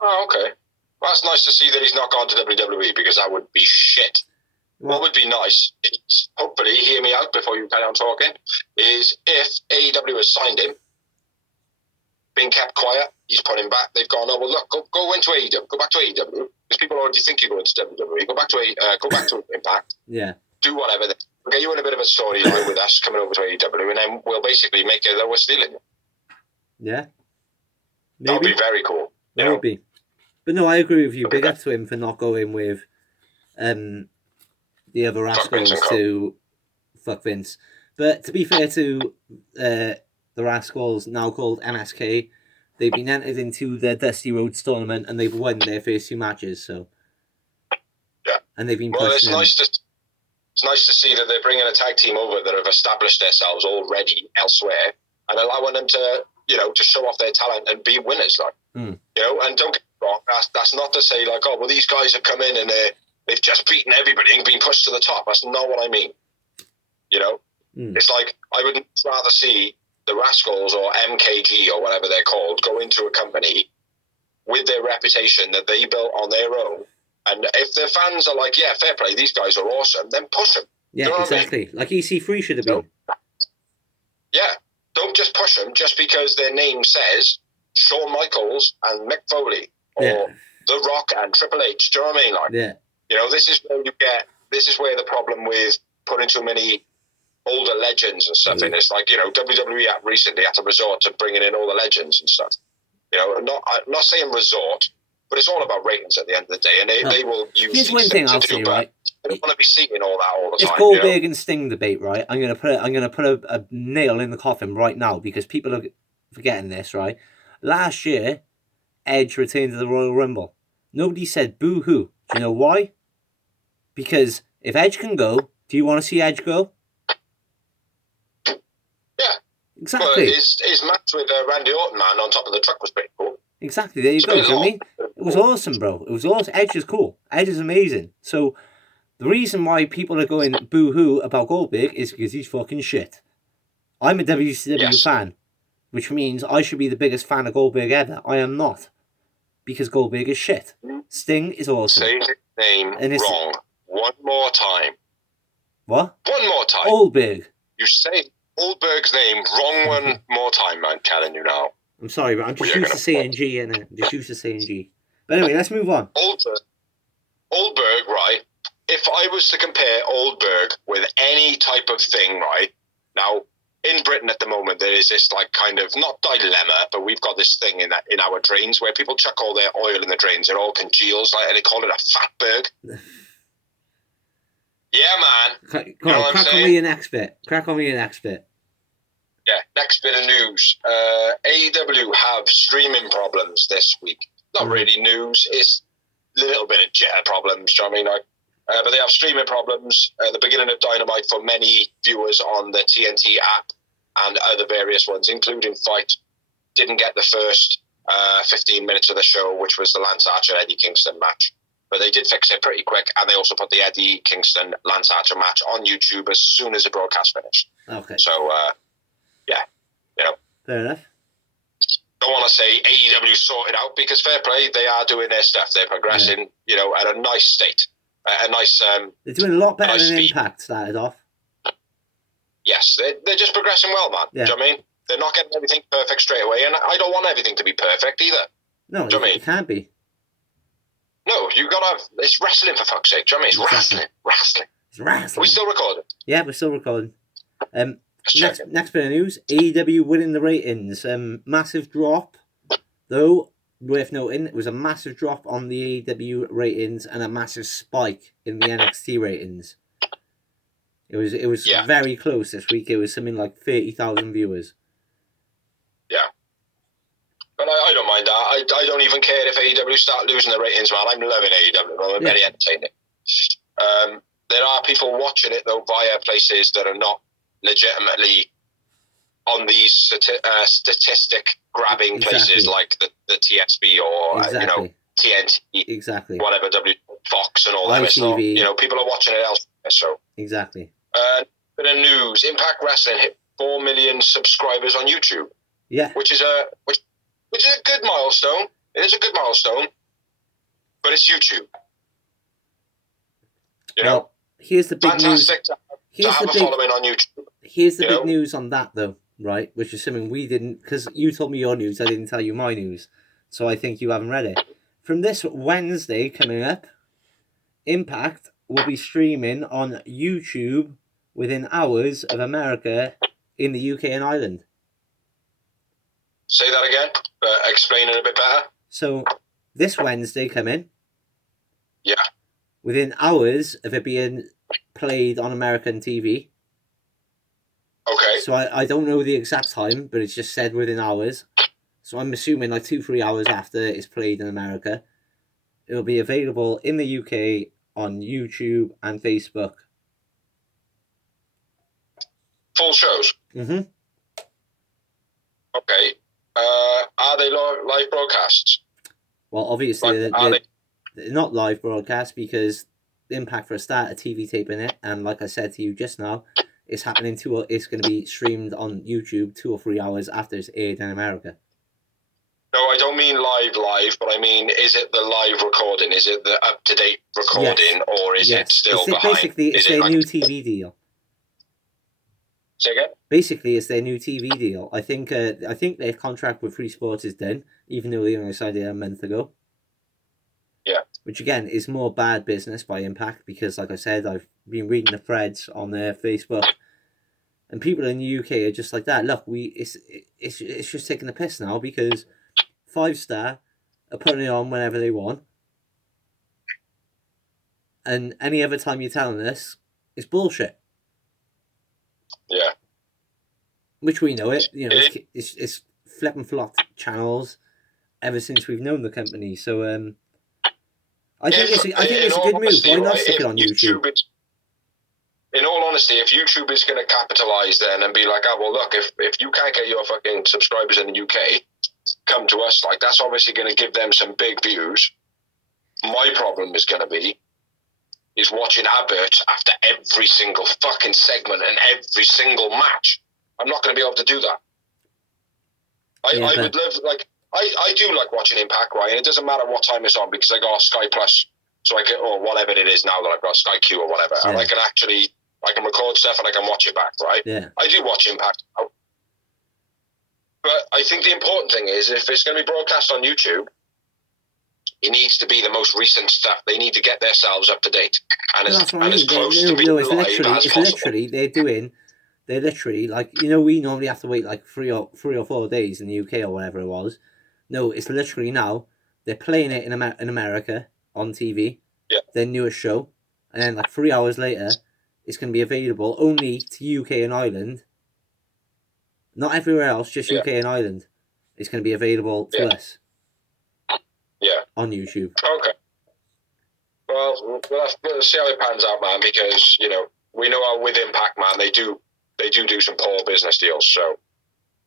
Oh, okay. Well, that's nice to see that he's not gone to WWE, because that would be shit. What would be nice is, hopefully, hear me out before you carry on talking, is if AEW has signed him, been kept quiet, he's put him back, they've gone, oh, well, look, go into AEW, go back to AEW, because people already think you're going to WWE, go back to Impact, yeah, do whatever, we'll get you in a bit of a storyline with us coming over to AEW, and then we'll basically make it that we're stealing you. Yeah. Maybe. That would be very cool. That would be. But no, I agree with you. Big up to him for not going with the other Rascals to fuck Vince. But to be fair to the Rascals, now called MSK, they've been entered into the Dusty Rhodes tournament and they've won their first 2 matches. So yeah, and they've been pushing. Well, it's nice to see that they're bringing a tag team over that have established themselves already elsewhere and allowing them to, you know, to show off their talent and be winners, like you know. And don't get me wrong, that's not to say like, oh well, these guys have come in and they've just beaten everybody and been pushed to the top. That's not what I mean. You know, it's like I would rather see the Rascals or MKG or whatever they're called go into a company with their reputation that they built on their own. And if their fans are like, yeah, fair play, these guys are awesome, then push them. Yeah, you know exactly. I mean? Like EC3 should have been. Yeah, don't just push them just because their name says Shawn Michaels and Mick Foley or The Rock and Triple H. Do you know what I mean? Like, yeah. You know, this is where the problem with putting too many older legends and stuff in. It's like, you know, WWE recently had to resort to bringing in all the legends and stuff. You know, I'm not saying resort, but it's all about ratings at the end of the day, and they will use. Here's one thing I'll say, right? I don't want to be seeing all that all the time. If Goldberg and Sting debate, right? I'm gonna put a nail in the coffin right now because people are forgetting this, right? Last year, Edge returned to the Royal Rumble. Nobody said boo hoo. Do you know why? Because if Edge can go, do you want to see Edge go? Yeah. Exactly. Well, his match with Randy Orton, man, on top of the truck was pretty cool. Exactly. There you go. I mean, it was awesome, bro. It was awesome. Edge is cool. Edge is amazing. So the reason why people are going boo-hoo about Goldberg is because he's fucking shit. I'm a WCW fan, which means I should be the biggest fan of Goldberg ever. I am not. Because Goldberg is shit. Sting is awesome. Say his name wrong. One more time. What? One more time. Goldberg. You say Goldberg's name wrong one more time, I'm telling you now. I'm sorry, but I'm just used to saying G, and I'm just used to saying G. But anyway, let's move on. Goldberg, right? If I was to compare Goldberg with any type of thing, right? Now, in Britain at the moment, there is this like kind of, not dilemma, but we've got this thing in our drains where people chuck all their oil in the drains. It all congeals, like, and they call it a fatberg. Yeah, man. Crack on me your next bit. Crack on me your next bit. Yeah, next bit of news. AEW have streaming problems this week. Not really news. It's little bit of jitter problems. Do you know what I mean? Like, but they have streaming problems at the beginning of Dynamite for many viewers on the TNT app and other various ones, including Fight. Didn't get the first 15 minutes of the show, which was the Lance Archer-Eddie Kingston match. But they did fix it pretty quick, and they also put the Eddie Kingston-Lance Archer match on YouTube as soon as the broadcast finished. Okay. So, yeah, you know. Fair enough. Don't want to say AEW sorted out, because fair play, they are doing their stuff. They're progressing, you know, at a nice state. A nice... they're doing a lot better nice than speed. Impact started off. Yes, they're just progressing well, man. Yeah. Do you know what I mean? They're not getting everything perfect straight away, and I don't want everything to be perfect either. No, it can't be. No, you got to have... It's wrestling, for fuck's sake. Do you know what I mean? It's Exactly. wrestling. It's wrestling. Are we still recording? Yeah, we're still recording. Next Next bit of news, AEW winning the ratings. Massive drop, though, worth noting, it was a massive drop on the AEW ratings and a massive spike in the NXT ratings. It was very close this week. It was something like 30,000 viewers. Yeah. But I don't mind that. I don't even care if AEW start losing the ratings, man. I'm loving AEW. I'm very entertaining. There are people watching it, though, via places that are not legitimately on these statistic grabbing places like the TSB or you know, TNT, whatever, Fox and all that. So, you know, people are watching it elsewhere. So exactly. Bit of news: Impact Wrestling hit 4 million subscribers on YouTube. Yeah, which is a good milestone. It is a good milestone, but it's YouTube. You know, here's the big fantastic news. to have a following on YouTube. Here's the big news on that, though, right? Which is something we didn't, because you told me your news, I didn't tell you my news, so I think you haven't read it. From this Wednesday coming up, Impact will be streaming on YouTube within hours of America in the UK and Ireland. Say that again, but explain it a bit better. So, this Wednesday coming, yeah, within hours of it being played on American TV. Okay. So I don't know the exact time, but it's just said within hours. So I'm assuming like 2-3 hours after it's played in America, it will be available in the UK on YouTube and Facebook. Full shows? Mm-hmm. Okay. Are they live broadcasts? Well, obviously they're not live broadcasts because Impact for a start, a TV taping it, and like I said to you just now, it's happening it's going to be streamed on YouTube 2 or 3 hours after it's aired in America. No, I don't mean live, but I mean, is it the live recording? Is it the up-to-date recording, or is it still behind? Basically, it's their new TV deal. Say again? Basically, it's their new TV deal. I think their contract with Free Sports is done, even though they only signed it a month ago. Yeah. Which, again, is more bad business by Impact because, like I said, I've been reading the threads on their Facebook, and people in the UK are just like that. Look, it's just taking the piss now because 5 Star are putting it on whenever they want, and any other time you're telling us, it's bullshit. Yeah. Which we know it. You know, it's flip and flop channels ever since we've known the company. So I think it's a good move. Why not stick it on YouTube? In all honesty, if YouTube is going to capitalise then and be like, oh, well, look, if you can't get your fucking subscribers in the UK, come to us. Like, that's obviously going to give them some big views. My problem is going to be watching adverts after every single fucking segment and every single match. I'm not going to be able to do that. I would love, like, I do like watching Impact, right? And it doesn't matter what time it's on because I got Sky Plus, so I can, or whatever it is now that I've got Sky Q or whatever, and I can record stuff and I can watch it back, right? Yeah. I do watch Impact now. But I think the important thing is if it's going to be broadcast on YouTube, it needs to be the most recent stuff. They need to get themselves up to date and as close to being live as possible. They're literally like, you know, we normally have to wait like 3 or 4 days in the UK or whatever it was. No, it's literally now they're playing it in America on TV. Yeah. Their newest show, and then like 3 hours later, it's going to be available only to UK and Ireland. Not everywhere else, just UK and Ireland. It's going to be available to us. Yeah. On YouTube. Okay. well, we'll see how it pans out, man. Because we know how with Impact, man, they do some poor business deals. So,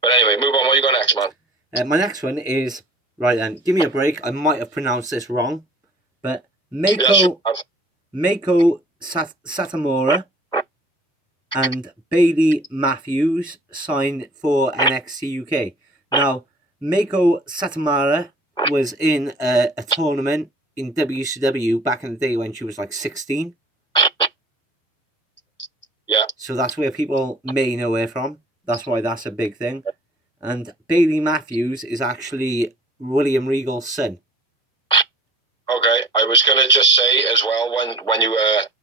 but anyway, move on. What you got next, man? My next one is right then. Give me a break. I might have pronounced this wrong, but Mako Satomura and Bailey Matthews signed for NXT UK. Now, Mako Satomura was in a tournament in WCW back in the day when she was like 16. Yeah. So that's where people may know her from. That's why that's a big thing. And Bailey Matthews is actually William Regal's son. Okay, I was going to just say as well, when you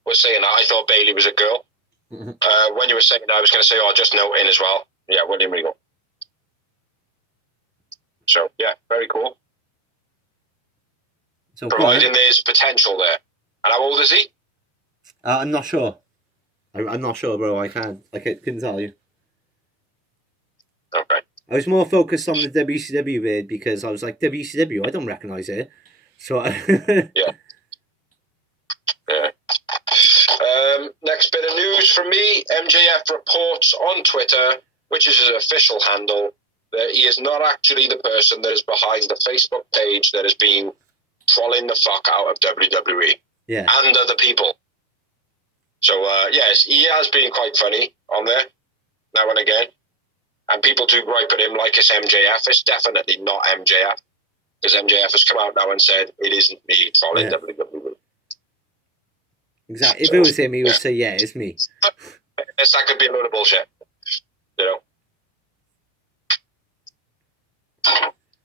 were saying that, I thought Bailey was a girl. Mm-hmm. When you were saying that, I was going to say, just note in as well. Yeah, William Regal. So, yeah, very cool. So providing there's potential there. And how old is he? I'm not sure. I'm not sure, bro. I couldn't tell you. Okay. I was more focused on the WCW bit because I was like, WCW, I don't recognise it. So yeah. Next bit of news from me. MJF reports on Twitter, which is his official handle, that he is not actually the person that is behind the Facebook page that has been trolling the fuck out of WWE and other people. So, yes, he has been quite funny on there now and again. And people do gripe at him like it's MJF. It's definitely not MJF. Because MJF has come out now and said, it isn't me trolling WWE. Exactly. If it was him, he would say, yeah, it's me. That could be a load of bullshit.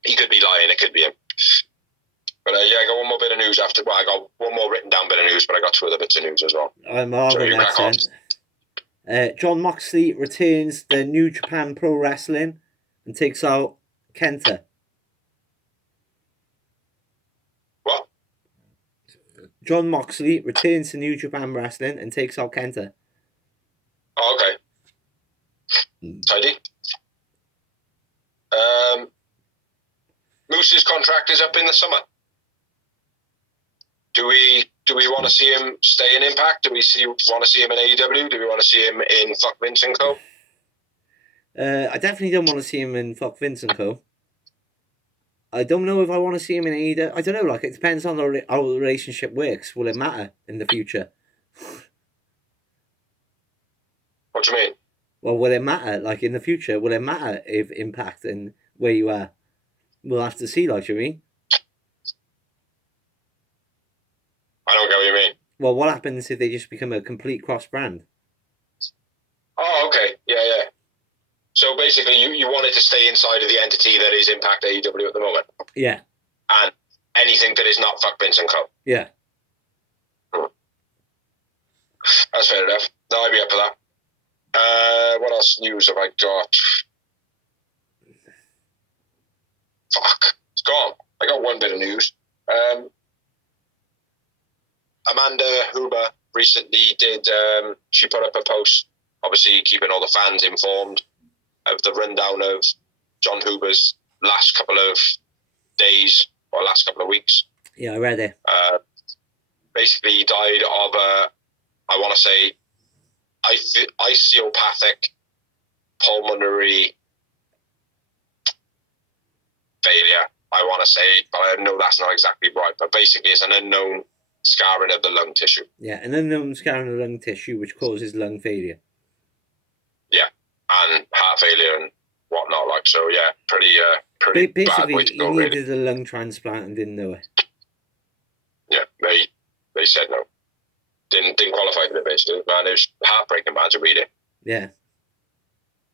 He could be lying. It could be him. But I got one more bit of news after. Well, I got one more written down bit of news, but I got two other bits of news as well. I'm all the next then. Jon Moxley retains the New Japan Pro Wrestling and takes out Kenta. What? Jon Moxley retains to New Japan Wrestling and takes out Kenta. Oh, okay. Tidy. Moose's contract is up in the summer. Do we want to see him stay in Impact? Do we want to see him in AEW? Do we want to see him in Fuck Vince and Co? I definitely don't want to see him in Fuck Vince and Co. I don't know if I want to see him in AEW. I don't know. Like, it depends on how the relationship works. Will it matter in the future? What do you mean? Well, will it matter? Like, in the future, will it matter if Impact and where you are? We'll have to see, like, you mean? I don't get what you mean. Well, what happens if they just become a complete cross-brand? Oh, okay. Yeah. So basically, you wanted to stay inside of the entity that is Impact AEW at the moment? Yeah. And anything that is not Fuck Vince and Co? Yeah. That's fair enough. No, I'd be up for that. What else news have I got? Fuck. It's gone. I got one bit of news. Amanda Huber recently did, she put up a post, obviously keeping all the fans informed of the rundown of John Huber's last couple of days or last couple of weeks. Yeah, I read it. Basically, he died of, I want to say, idiopathic pulmonary failure, I want to say, but I know that's not exactly right. But basically, it's an unknown scarring of the lung tissue. Yeah, an unknown scarring of the lung tissue, which causes lung failure. Yeah, and heart failure and whatnot. Like, so yeah, pretty basically, bad way to go. He needed a lung transplant and didn't know it. Yeah, they said no. Didn't qualify for it, basically. Man, it was heartbreaking, man, to read it. Yeah.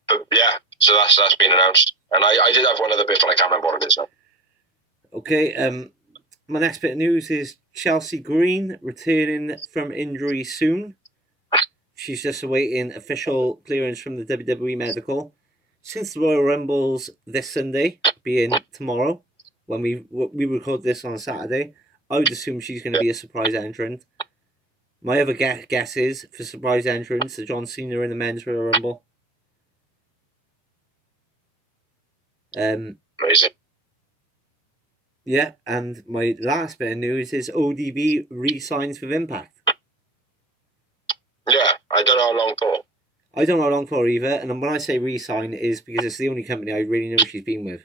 But yeah, so that's been announced. And I did have one other bit, but I can't remember what it is now. Okay, my next bit of news is Chelsea Green returning from injury soon. She's just awaiting official clearance from the WWE Medical. Since the Royal Rumble's this Sunday, being tomorrow, when we record this on Saturday, I would assume she's going to be a surprise entrant. My other guess is, for surprise entrance, the John Cena in the Men's Royal Rumble. Amazing. Yeah, and my last bit of news is ODB re-signs with Impact. Yeah, I don't know how long for. I don't know how long for either, and when I say re-sign, it is because it's the only company I really know she's been with.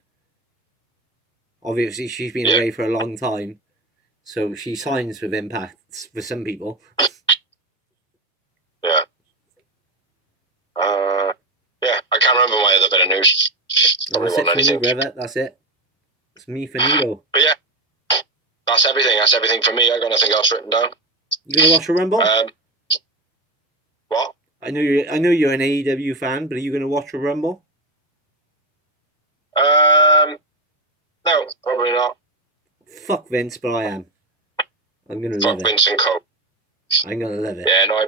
Obviously, she's been away for a long time, so she signs with Impact for some people. Yeah. Yeah, I can't remember my other bit of news. That's it for me, brother. That's it. It's me, finito. But yeah, that's everything. That's everything for me. I got nothing else written down. You gonna watch a Rumble? What? I know you're an AEW fan, but are you gonna watch a Rumble? No, probably not. Fuck Vince, but I am. I'm gonna love it. Fuck Vince and Co. I'm gonna love it. Yeah, no, I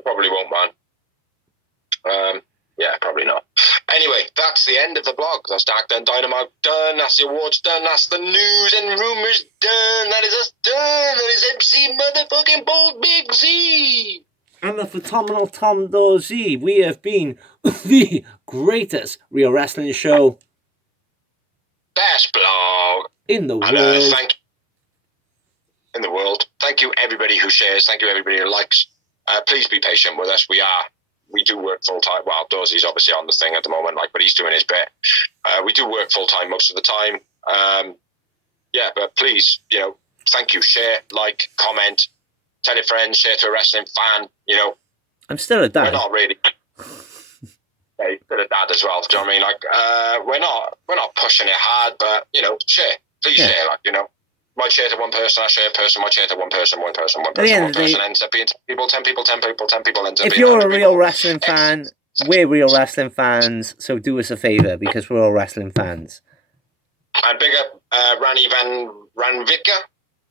probably won't, man. Yeah, probably not. Anyway, that's the end of the blog. That's Dark Done, Dynamite done. That's the awards done. That's the news and rumours done. That is us done. That is MC motherfucking Bold Big Z. And the phenomenal Tom Dorsey. We have been the greatest real wrestling show. Best blog in the world. In the world. Thank you, everybody who shares. Thank you, everybody who likes. Please be patient with us. We do work full time. Well, Dorsey's obviously on the thing at the moment, but he's doing his bit. We do work full time most of the time. Yeah, but please, thank you. Share, like, comment, tell your friends, share to a wrestling fan. I'm still a dad. We're not really. Yeah, you're still a dad as well. Do you know what I mean? Like, we're not pushing it hard, but share. Please share. Like, might share to one person, I share a person, might share to one person, one person, one person, one person, ends up being 10 people, 10 people, 10 people, 10 people, ends up being 100 people. If you're a real wrestling fan, we're real wrestling fans, so do us a favour, because we're all wrestling fans. And big up Rani Van Ranvika,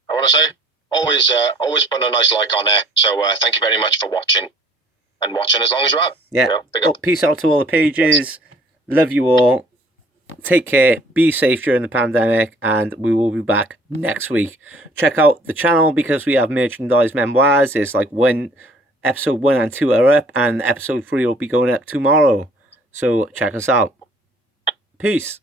I want to say. Always put a nice like on there, so thank you very much for watching, and watching as long as you have. Yeah, peace out to all the pages, love you all. Take care, be safe during the pandemic, and we will be back next week. Check out the channel because we have merchandise memoirs. It's like episode 1 and 2 are up, and episode 3 will be going up tomorrow. So check us out. Peace.